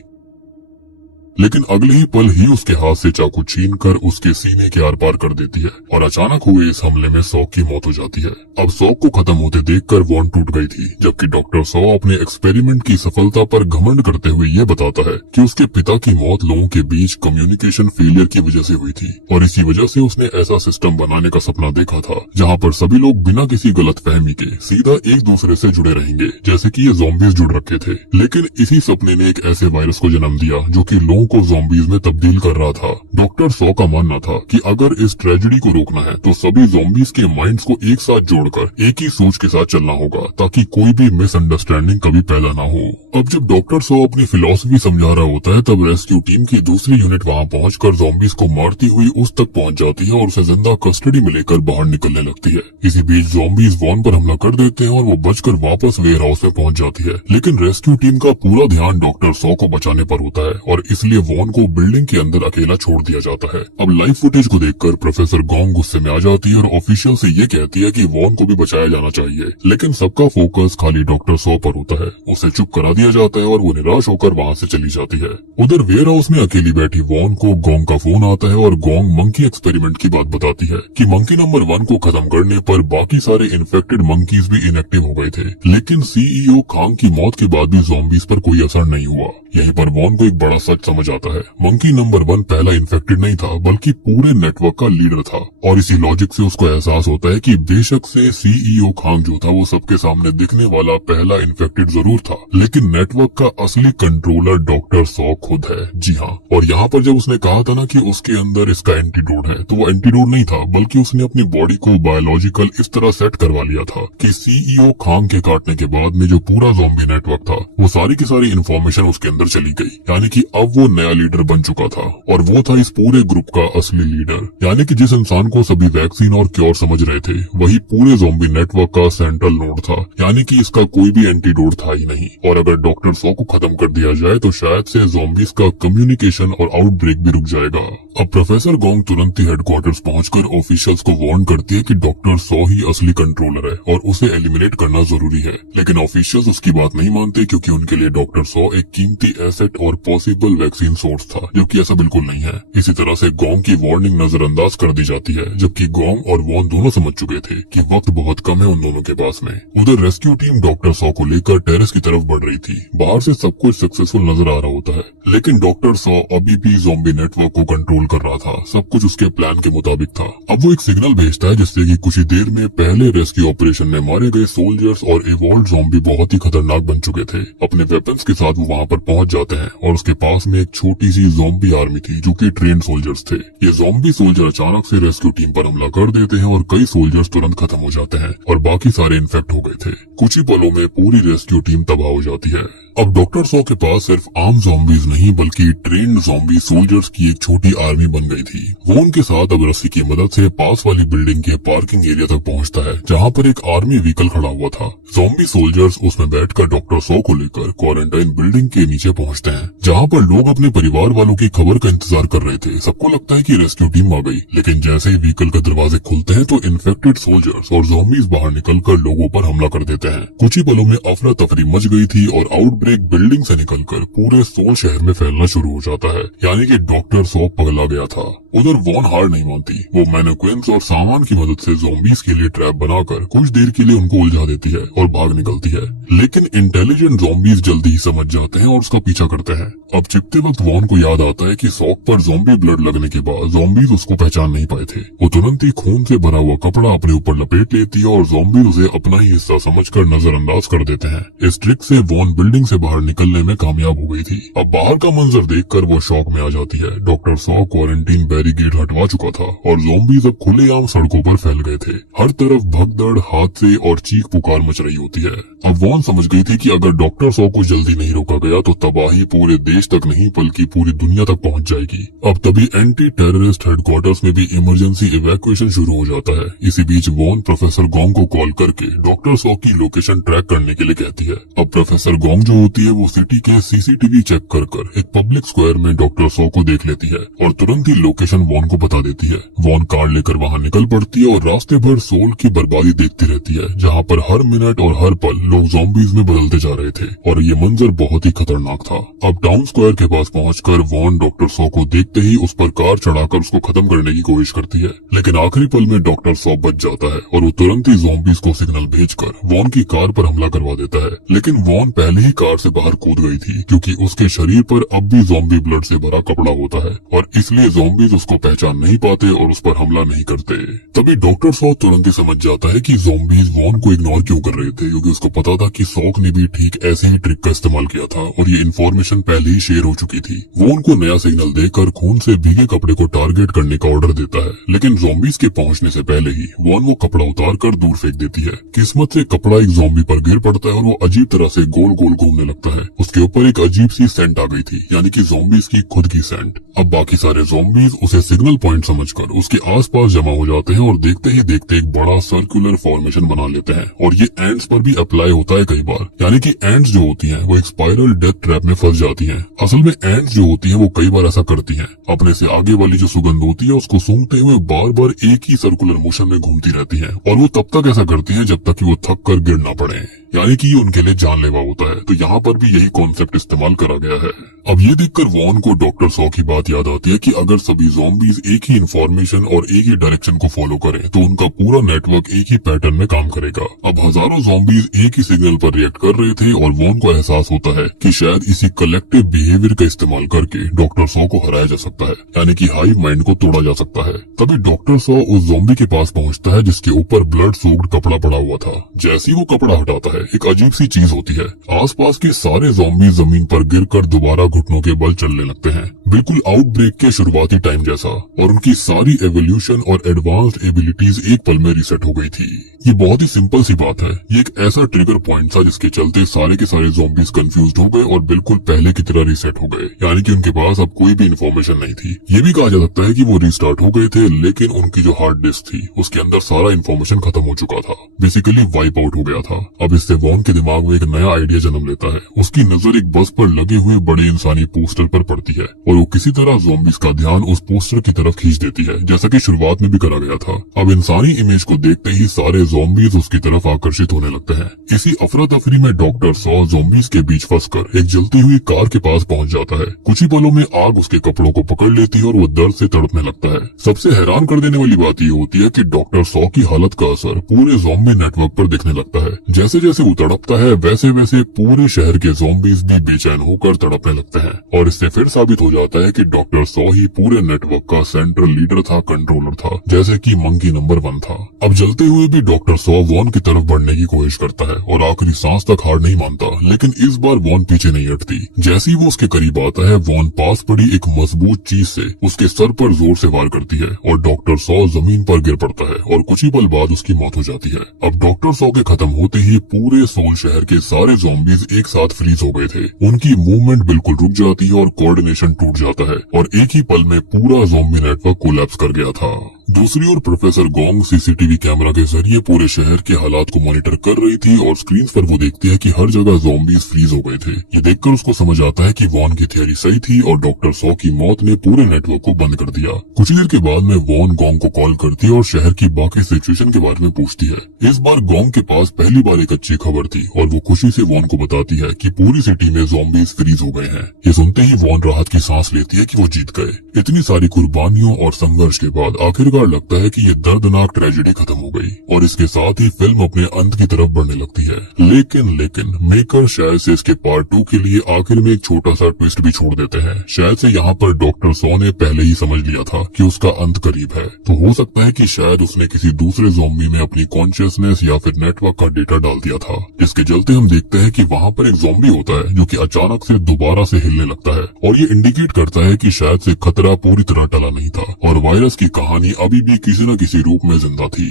लेकिन अगले ही पल ही उसके हाथ से चाकू छीनकर उसके सीने के आर पार कर देती है और अचानक हुए इस हमले में सॉक की मौत हो जाती है। अब सॉक को खत्म होते देखकर वॉन टूट गई थी, जबकि डॉक्टर सॉ अपने एक्सपेरिमेंट की सफलता पर घमंड करते हुए ये बताता है कि उसके पिता की मौत लोगों के बीच कम्युनिकेशन फेलियर की वजह से हुई थी और इसी वजह से उसने ऐसा सिस्टम बनाने का सपना देखा था जहाँ पर सभी लोग बिना किसी गलतफहमी के सीधा एक दूसरे से जुड़े रहेंगे, जैसे कि ये ज़ॉम्बीज जुड़ रखे थे। लेकिन इसी सपने ने एक ऐसे वायरस को जन्म दिया जो कि लोगों गाँव को ज़ॉम्बीज में तब्दील कर रहा था। डॉक्टर सॉ का मानना था कि अगर इस ट्रेजेडी को रोकना है तो सभी ज़ॉम्बीज के माइंड्स को एक साथ जोड़कर एक ही सोच के साथ चलना होगा, ताकि कोई भी मिसअंडरस्टैंडिंग कभी पैदा ना हो। अब जब डॉक्टर सॉ अपनी फिलॉसफी समझा रहा होता है, तब रेस्क्यू टीम की दूसरी यूनिट वहाँ पहुंचकर ज़ॉम्बीज को मारती हुई उस तक पहुंच जाती है और उसे जिंदा कस्टडी में लेकर बाहर निकलने लगती है। इसी बीच ज़ॉम्बीज वॉन पर हमला कर देते हैं और वो बचकर वापस वेयर हाउस में पहुंच जाती है। लेकिन रेस्क्यू टीम का पूरा ध्यान डॉक्टर सॉ को बचाने पर होता है और इसलिए वॉन को बिल्डिंग के अंदर अकेला छोड़ दिया जाता है। अब लाइव फुटेज को देखकर प्रोफेसर गोंग गुस्से में आ जाती है और ऑफिशियल से ये कहती है कि वॉन को भी बचाया जाना चाहिए। लेकिन सबका फोकस खाली डॉक्टर सॉ पर होता है। उसे चुप करा दिया जाता है और वो निराश होकर वहाँ से चली जाती है। उधर वेयर हाउस में अकेली बैठी वॉन को गोंग का फोन आता है और गोंग मंकी एक्सपेरिमेंट की बात बताती है कि मंकी नंबर 1 को खत्म करने पर बाकी सारे इन्फेक्टेड मंकीज भी इनएक्टिव हो गए थे, लेकिन सीईओ खांग की मौत के बाद भी ज़ॉम्बीज पर कोई असर नहीं हुआ। यहीं पर वॉन को एक बड़ा सच समझ आता है। मंकी नंबर 1 पहला इन्फेक्टेड नहीं था, बल्कि पूरे नेटवर्क का लीडर था। और इसी लॉजिक से उसको एहसास होता है कि बेशक से सीईओ खांग जो था वो सबके सामने दिखने वाला पहला इन्फेक्टेड जरूर था, लेकिन नेटवर्क का असली कंट्रोलर डॉक्टर सॉ खुद है। जी हाँ, और यहाँ पर जब उसने कहा था ना कि उसके अंदर इसका एंटीडोट है, तो वो एंटीडोट नहीं था, बल्कि उसने अपनी बॉडी को बायोलॉजिकल इस तरह सेट करवा लिया था कि सीईओ खांग के काटने के बाद में जो पूरा ज़ॉम्बी नेटवर्क था, वो सारी की सारी इन्फॉर्मेशन उसके अंदर चली गई। यानी कि अब वो नया लीडर बन चुका था और वो था इस पूरे ग्रुप का असली लीडर। यानी कि जिस इंसान को सभी वैक्सीन और क्योर समझ रहे थे, वही पूरे ज़ॉम्बी नेटवर्क का सेंट्रल नोड था। यानी कि इसका कोई भी एंटीडोट था ही नहीं। और अगर डॉक्टर सॉ को खत्म कर दिया जाए तो शायद से ज़ॉम्बीज का कम्युनिकेशन और आउटब्रेक भी रुक जाएगा। अब प्रोफेसर गोंग तुरंत ही हेडक्वार्टर्स पहुंचकर ऑफिशियल्स को वार्न करती है कि डॉक्टर सॉ ही असली कंट्रोलर है और उसे एलिमिनेट करना जरूरी है। लेकिन ऑफिशियल्स उसकी बात नहीं मानते, क्योंकि उनके लिए डॉक्टर सॉ एक कीमती एसेट और पॉसिबल वैक्सीन सोर्स था, जबकि ऐसा बिल्कुल नहीं है। इसी तरह से गोंग की वार्निंग नजरअंदाज कर दी जाती है, जबकि गोंग और वॉन दोनों समझ चुके थे कि वक्त बहुत कम है उन दोनों के पास में। उधर रेस्क्यू टीम डॉक्टर सॉ को लेकर टेरेस की तरफ बढ़ रही थी। बाहर से सब कुछ सक्सेसफुल नजर आ रहा होता है, लेकिन डॉक्टर सॉ अभी भी ज़ॉम्बी नेटवर्क को कंट्रोल कर रहा था। सब कुछ उसके प्लान के मुताबिक था। अब वो एक सिग्नल भेजता है जिससे कि कुछ ही देर में पहले रेस्क्यू ऑपरेशन में मारे गए सोल्जर्स और इवॉल्व ज़ॉम्बी बहुत ही खतरनाक बन चुके थे। अपने वेपन्स के साथ वो वहाँ पर पहुंच जाते हैं और उसके पास में एक छोटी सी ज़ॉम्बी आर्मी थी जो कि ट्रेन सोल्जर्स थे। ये ज़ॉम्बी सोल्जर अचानक से रेस्क्यू टीम पर हमला कर देते हैं और कई सोल्जर्स तुरंत खत्म हो जाते हैं और बाकी सारे इन्फेक्ट हो गए थे। कुछ ही पलों में पूरी रेस्क्यू टीम तबाह हो जाती है। अब डॉक्टर सॉ के पास सिर्फ आम ज़ॉम्बीज नहीं बल्कि ट्रेन्ड ज़ॉम्बी सोल्जर्स की एक छोटी आर्मी बन गई थी। वो उनके साथ अब रस्सी की मदद से पास वाली बिल्डिंग के पार्किंग एरिया तक पहुंचता है, जहां पर एक आर्मी व्हीकल खड़ा हुआ था। ज़ॉम्बी सोल्जर्स उसमें बैठकर डॉक्टर सॉ को लेकर क्वारंटाइन बिल्डिंग के नीचे पहुंचते हैं, जहां पर लोग अपने परिवार वालों की खबर का इंतजार कर रहे थे। सबको लगता है कि रेस्क्यू टीम आ गई, लेकिन जैसे ही व्हीकल के दरवाजे खुलते हैं तो इन्फेक्टेड सोल्जर्स और ज़ॉम्बीज बाहर निकलकर लोगों पर हमला कर देते हैं। कुछ ही पलों में अफरा तफरी मच गई थी और आउटब्रेक बिल्डिंग से निकलकर पूरे सोल शहर में फैलना शुरू हो जाता है। यानी कि डॉक्टर सॉ पगला गया था। उधर वॉन हार नहीं मानती। वो मैनिक्विन्स और सामान की मदद से ज़ॉम्बीज के लिए ट्रैप बनाकर कुछ देर के लिए उनको उलझा देती है और भाग निकलती है। लेकिन इंटेलिजेंट ज़ॉम्बीज जल्दी ही समझ जाते हैं और उसका पीछा करते हैं। अब चिपते वक्त वॉन को याद आता है कि सॉक पर ज़ॉम्बी ब्लड लगने के बाद ज़ॉम्बीज उसको पहचान नहीं पाए थे। वो तुरंत ही खून से भरा हुआ कपड़ा अपने ऊपर लपेट लेती है और ज़ॉम्बीज उसे अपना ही हिस्सा समझकर नजरअंदाज कर देते हैं। इस ट्रिक से वॉन बिल्डिंग से बाहर निकलने में कामयाब हो गई थी। अब बाहर का मंजर देखकर वो शॉक में आ जाती है। डॉक्टर सॉ क्वारंटीन बैरिकेड हटवा चुका था और ज़ॉम्बीज अब खुलेआम सड़कों पर फैल गए थे। हर तरफ भगदड़, हादसे और चीख पुकार मच रही होती है। अब वॉन समझ गई थी कि अगर डॉक्टर सॉ को जल्दी नहीं रोका गया तो तबाही पूरे देश तक नहीं बल्कि पूरी दुनिया तक पहुंच जाएगी। अब तभी एंटी टेररिस्ट हेडक्वार्टर्स में भी इमरजेंसी इवैक्यूएशन शुरू हो जाता है। इसी बीच वॉन प्रोफेसर गोंग को कॉल करके डॉक्टर सॉ की लोकेशन ट्रैक करने के लिए कहती है। अब प्रोफेसर गोंग जो होती है वो सिटी के सीसीटीवी चेक कर एक पब्लिक स्क्वायर में डॉक्टर सॉ को देख लेती है और तुरंत ही लोकेशन वॉन को बता देती है। वॉन कार लेकर वहाँ निकल पड़ती है और रास्ते भर सोल की बर्बादी देखती रहती है, जहाँ पर हर मिनट और हर पल लोग ज़ॉम्बीज में बदलते जा रहे थे और ये मंजर बहुत ही खतरनाक था। अब टाउन स्क्वायर के पास पहुंचकर वॉन डॉक्टर सॉ को देखते ही उस पर कार चढ़ाकर उसको खत्म करने की कोशिश करती है, लेकिन आखिरी पल में डॉक्टर सॉ बच जाता है और वो तुरंत ही ज़ॉम्बीज को सिग्नल भेजकर वॉन की कार पर हमला करवा देता है। लेकिन वॉन पहले ही कार से बाहर कूद गई थी, क्योंकि उसके शरीर पर अब भी ज़ॉम्बी ब्लड से भरा कपड़ा होता है और इसलिए ज़ॉम्बीज उसको पहचान नहीं पाते और उस पर हमला नहीं करते। तभी डॉक्टर सॉ तुरंत ही समझ जाता है कि ज़ॉम्बीज वॉन को इग्नोर क्यों कर रहे थे, क्योंकि उसको पता था कि सॉक ने भी ठीक ऐसे ही ट्रिक का इस्तेमाल किया था और ये इन्फॉर्मेशन पहले ही शेयर हो चुकी चुकी थी। वो उनको नया सिग्नल देकर खून से भीगे कपड़े को टारगेट करने का ऑर्डर देता है, लेकिन ज़ॉम्बीज के पहुंचने से पहले ही वॉन वो कपड़ा उतार कर दूर फेंक देती है। किस्मत से कपड़ा एक ज़ॉम्बी पर गिर पड़ता है और वो अजीब तरह से गोल गोल घूमने लगता है। उसके ऊपर एक अजीब सी सेंट आ गई थी, यानी कि ज़ॉम्बीज की खुद की सेंट। अब बाकी सारे ज़ॉम्बीज उसे सिग्नल पॉइंट समझकर उसके आसपास जमा हो जाते हैं और देखते ही देखते एक बड़ा सर्कुलर फॉर्मेशन बना लेते हैं। और ये एंड्स पर भी अप्लाई होता है कई बार, यानी कि एंड्स जो होती हैं वो एक स्पाइरल डेथ ट्रैप में फंस जाती हैं। असल में एंड्स जो होती हैं वो कई बार ऐसा करती हैं, अपने से आगे वाली जो सुगंध होती है उसको सूंघते हुए बार बार एक ही सर्कुलर मोशन में घूमती रहती हैं, और वो तब तक ऐसा करती हैं जब तक कि वो थक कर गिर ना पड़े, यानी कि ये उनके लिए जानलेवा होता है। तो यहाँ पर भी यही कॉन्सेप्ट इस्तेमाल करा गया है। अब ये देखकर वॉन को डॉक्टर सॉ की बात याद आती है कि अगर सभी ज़ॉम्बीज एक ही इंफॉर्मेशन और एक ही डायरेक्शन को फॉलो करें तो उनका पूरा नेटवर्क एक ही पैटर्न में काम करेगा। अब हजारों ज़ॉम्बीज एक ही सिग्नल पर रिएक्ट कर रहे थे और वॉन को एहसास होता है कि शायद इसी कलेक्टिव बिहेवियर का इस्तेमाल करके डॉक्टर सॉ को हराया जा सकता है, यानी कि हाइव माइंड को तोड़ा जा सकता है। तभी डॉक्टर सॉ उस ज़ॉम्बी के पास पहुंचता है जिसके ऊपर ब्लड सोक्ड कपड़ा पड़ा हुआ था। जैसे ही वो कपड़ा हटाता है एक अजीब सी चीज होती है, आसपास के सारे ज़ॉम्बीज जमीन पर गिरकर दोबारा घुटनों के बल चलने लगते हैं, बिल्कुल आउटब्रेक के शुरुआती टाइम जैसा, और उनकी सारी एवोल्यूशन और एडवांस्ड एबिलिटीज एक पल में रीसेट हो गई थी। ये बहुत ही सिंपल सी बात है, ये एक ऐसा ट्रिगर पॉइंट था जिसके चलते सारे के सारे ज़ॉम्बीज कंफ्यूज्ड हो गए और बिल्कुल पहले की तरह रीसेट हो गए, यानी कि उनके पास अब कोई भी इन्फॉर्मेशन नहीं थी। ये भी कहा जा सकता है कि वो रीस्टार्ट हो गए थे, लेकिन उनकी जो हार्ड डिस्क थी उसके अंदर सारा इन्फॉर्मेशन खत्म हो चुका था, बेसिकली वाइप आउट हो गया था। अब इससे वॉन के दिमाग में एक नया आइडिया जन्म लेता है। उसकी नजर एक बस पर लगे हुए बड़े इंसानी पोस्टर पर पड़ती है और वो किसी तरह ज़ॉम्बीज का ध्यान उस पोस्टर की तरफ खींच देती है, जैसा कि शुरुआत में भी करा गया था। अब इंसानी इमेज को देखते ही सारे ज़ॉम्बीज उसकी तरफ आकर्षित होने लगते हैं। इसी अफरा तफरी में डॉक्टर सॉ ज़ॉम्बीज के बीच फंसकर एक जलती हुई कार के पास पहुंच जाता है। कुछ ही पलों में आग उसके कपड़ों को पकड़ लेती है और वो दर्द से तड़पने लगता है। सबसे हैरान कर देने वाली बात ये होती है कि डॉक्टर सॉ की हालत का असर पूरे ज़ॉम्बी नेटवर्क पर दिखने लगता है। जैसे जैसे वो तड़पता है वैसे वैसे पूरे शहर के ज़ॉम्बीज भी बेचैन होकर तड़पने लगते हैं, और इससे फिर साबित हो जाता है कि डॉक्टर सॉ ही पूरे नेटवर्क का सेंट्रल लीडर था, कंट्रोलर था, जैसे कि मंकी नंबर 1 था। अब जलते हुए भी डॉक्टर सॉ वॉन की तरफ बढ़ने की कोशिश करता है और आखिरी सांस तक हार नहीं मानता, लेकिन इस बार वॉन पीछे नहीं हटती। जैसे ही वो उसके करीब आता है वॉन पास पड़ी एक मजबूत चीज से उसके सर पर जोर से वार करती है और डॉक्टर सॉ जमीन पर गिर पड़ता है और कुछ ही पल बाद उसकी मौत हो जाती है। अब डॉक्टर सॉ के खत्म होते ही पूरे सोल शहर के सारे ज़ॉम्बीज एक साथ फ्रीज हो गए थे। उनकी मूवमेंट बिल्कुल रुक जाती है और कोऑर्डिनेशन टूट जाता है और एक ही पल में पूरा ज़ॉम्बी नेटवर्क कोलैप्स कर गया था। दूसरी ओर प्रोफेसर गोंग सीसीटीवी कैमरा के जरिए पूरे शहर के हालात को मॉनिटर कर रही थी और स्क्रीन पर वो देखती है कि हर जगह ज़ॉम्बीज फ्रीज हो गए थे। ये देखकर उसको समझ आता है कि वॉन की थियरी सही थी और डॉक्टर सॉ की मौत ने पूरे नेटवर्क को बंद कर दिया। कुछ देर के बाद में वॉन गोंग को कॉल करती है और शहर की बाकी सिचुएशन के बारे में पूछती है। इस बार गोंग के पास पहली बार एक अच्छी खबर थी और वो खुशी से वॉन को बताती है कि पूरी सिटी में ज़ॉम्बीज फ्रीज हो गए हैं। ये सुनते ही वॉन राहत की सांस लेती है कि वो जीत गए। इतनी सारी कुर्बानियों और संघर्ष के बाद आखिरकार लगता है कि ये दर्दनाक ट्रेजेडी खत्म हो गई और इसके साथ ही फिल्म अपने अंत की तरफ बढ़ने लगती है। लेकिन मेकर शायद से इसके पार्ट 2 के लिए आखिर में एक छोटा सा ट्विस्ट भी छोड़ देते हैं। शायद से यहाँ पर डॉक्टर सॉ ने पहले ही समझ लिया था कि उसका अंत करीब है, तो हो सकता है कि शायद उसने किसी दूसरे ज़ॉम्बी में अपनी कॉन्शियसनेस या फिर नेटवर्क का डेटा डाल दिया था। इसके चलते हम देखते हैं कि वहाँ पर एक ज़ॉम्बी होता है जो कि अचानक से दोबारा से हिलने लगता है और ये इंडिकेट करता है कि शायद से खतरा पूरी तरह टला नहीं था और वायरस की कहानी अभी भी किसी न किसी रूप में जिंदा थी।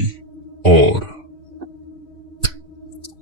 और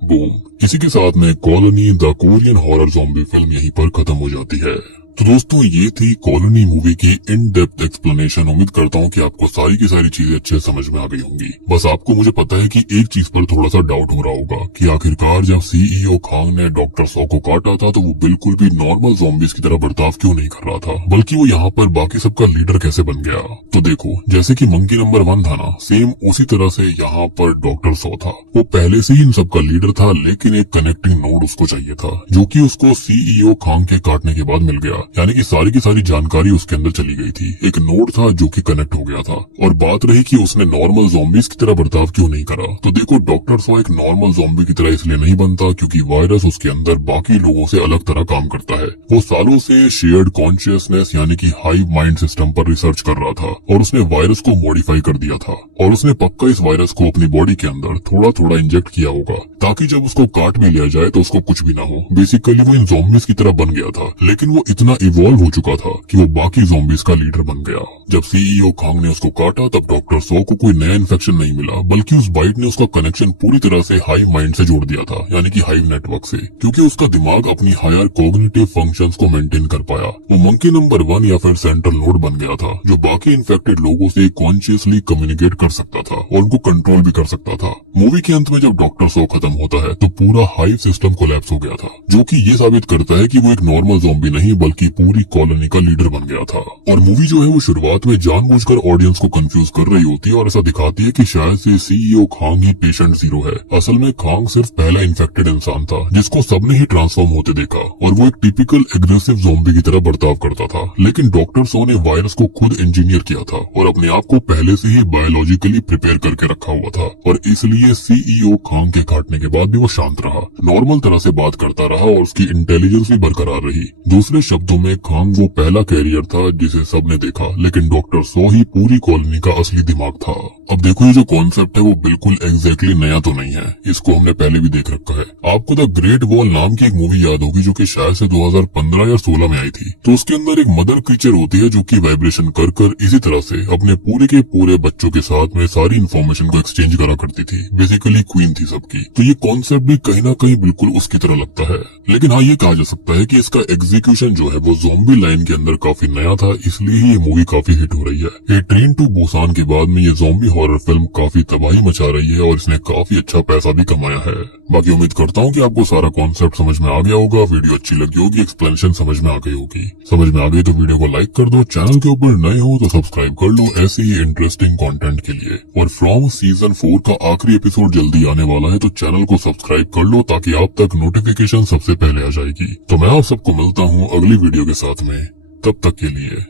बूम, इसी के साथ में colony the Korean horror zombie film यहीं पर खत्म हो जाती है। तो दोस्तों ये थी कॉलोनी मूवी की इन डेप्थ एक्सप्लेनेशन। उम्मीद करता हूँ कि आपको सारी की सारी चीजें अच्छे समझ में आ गई होंगी। बस आपको मुझे पता है कि एक चीज पर थोड़ा सा डाउट हो रहा होगा कि आखिरकार जब सीईओ खांग ने डॉक्टर सॉ को काटा था तो वो बिल्कुल भी नॉर्मल ज़ॉम्बीज की तरह बर्ताव क्यों नहीं कर रहा था, बल्कि वो यहाँ पर बाकी सबका लीडर कैसे बन गया। तो देखो, जैसे कि मंकी नंबर 1 था ना, सेम उसी तरह से यहाँ पर डॉक्टर सॉ था। वो पहले से ही इन सबका लीडर था, लेकिन एक कनेक्टिंग नोड उसको चाहिए था जो कि उसको सीईओ खांग के काटने के बाद मिल गया, यानी कि सारी की सारी जानकारी उसके अंदर चली गई थी। एक नोड था जो कि कनेक्ट हो गया था। और बात रही कि उसने नॉर्मल ज़ॉम्बीज की तरह बर्ताव क्यों नहीं करा, तो देखो डॉक्टर सॉ एक नॉर्मल ज़ॉम्बी की तरह इसलिए नहीं बनता क्योंकि वायरस उसके अंदर बाकी लोगों से अलग तरह काम करता है। वो सालों से शेयर्ड कॉन्शियसनेस यानी कि हाइव माइंड सिस्टम पर रिसर्च कर रहा था और उसने वायरस को मॉडिफाई कर दिया था और उसने पक्का इस वायरस को अपनी बॉडी के अंदर थोड़ा थोड़ा इंजेक्ट किया होगा ताकि जब उसको काट भी लिया जाए तो उसको कुछ भी ना हो। बेसिकली वो इन ज़ॉम्बीज की तरह बन गया था, लेकिन वो इतना इवॉल्व हो चुका था कि वो बाकी ज़ॉम्बीज का लीडर बन गया। जब सीईओ खांग ने उसको काटा तब डॉक्टर सो को कोई नया इन्फेक्शन नहीं मिला, बल्कि उस बाइट ने उसका कनेक्शन पूरी तरह से हाइव माइंड से जोड़ दिया था, यानी कि हाइव नेटवर्क से, क्योंकि उसका दिमाग अपनी हायर कॉग्निटिव फंक्शंस को मेंटेन कर पाया। वो मंकी नंबर 1 या फिर सेंट्रल नोड बन गया था, जो बाकी इन्फेक्टेड लोगों से कॉन्शियसली कम्युनिकेट कर सकता था और उनको कंट्रोल भी कर सकता था। मूवी के अंत में जब डॉक्टर सो खत्म होता है तो पूरा हाइव सिस्टम कोलैप्स हो गया था, जो कि ये साबित करता है कि वो एक नॉर्मल ज़ॉम्बी नहीं बल्कि पूरी कॉलोनी का लीडर बन गया था। और मूवी जो है वो शुरुआत में जानबूझकर ऑडियंस को कंफ्यूज कर रही होती है और ऐसा दिखाती है कि शायद से सीईओ खांग ही पेशेंट जीरो है। असल में खांग सिर्फ पहला इन्फेक्टेड इंसान था जिसको सबने ही ट्रांसफॉर्म होते देखा, और वो एक टिपिकल एग्रेसिव ज़ॉम्बी की तरह बर्ताव करता था। लेकिन डॉक्टर सो ने वायरस को खुद इंजीनियर किया था और अपने आप को पहले से ही बायोलॉजिकली प्रिपेयर करके रखा हुआ था, और इसलिए सीईओ खांग के काटने के बाद भी वो शांत रहा, नॉर्मल तरह से बात करता रहा और उसकी इंटेलिजेंस भी बरकरार रही। दूसरे शब्दों में खांग वो पहला कैरियर था जिसे सबने देखा, लेकिन डॉक्टर सो ही पूरी कॉलोनी का असली दिमाग था। अब देखो, ये जो कॉन्सेप्ट है वो बिल्कुल एग्जैक्टली नया तो नहीं है, इसको हमने पहले भी देख रखा है। आपको द ग्रेट वॉल नाम की एक मूवी याद होगी जो कि शायद से 2015 या 16 में आई थी। तो उसके अंदर एक मदर क्रीचर होती है जो कि वाइब्रेशन कर कर इसी तरह से अपने पूरे के पूरे बच्चों के साथ में सारी इन्फॉर्मेशन को एक्सचेंज करा करती थी। बेसिकली क्वीन थी सबकी। तो ये कॉन्सेप्ट भी कहीं ना कहीं बिल्कुल उसकी तरह लगता है। लेकिन हाँ, ये कहा जा सकता है कि इसका एग्जीक्यूशन जो है वो ज़ॉम्बी लाइन के अंदर काफी नया था, इसलिए ही ये मूवी काफी हिट हो रही है। ए ट्रेन टू बुसान के बाद में ये ज़ॉम्बी हॉरर फिल्म काफी तबाही मचा रही है और इसने काफी अच्छा पैसा भी कमाया है। बाकी उम्मीद करता हूँ कि आपको सारा कॉन्सेप्ट समझ में आ गया होगा, वीडियो अच्छी लगी होगी, एक्सप्लेनेशन समझ में आ गई होगी। समझ में आ गई तो वीडियो को लाइक कर दो, चैनल के ऊपर नए हो तो सब्सक्राइब कर लो ऐसे ही इंटरेस्टिंग कंटेंट के लिए। और फ्रॉम सीजन 4 का आखिरी एपिसोड जल्दी आने वाला है, तो चैनल को सब्सक्राइब कर लो ताकि आप तक नोटिफिकेशन सबसे पहले आ जाएगी। तो मैं आप सबको मिलता हूँ अगली वीडियो के साथ में, तब तक के लिए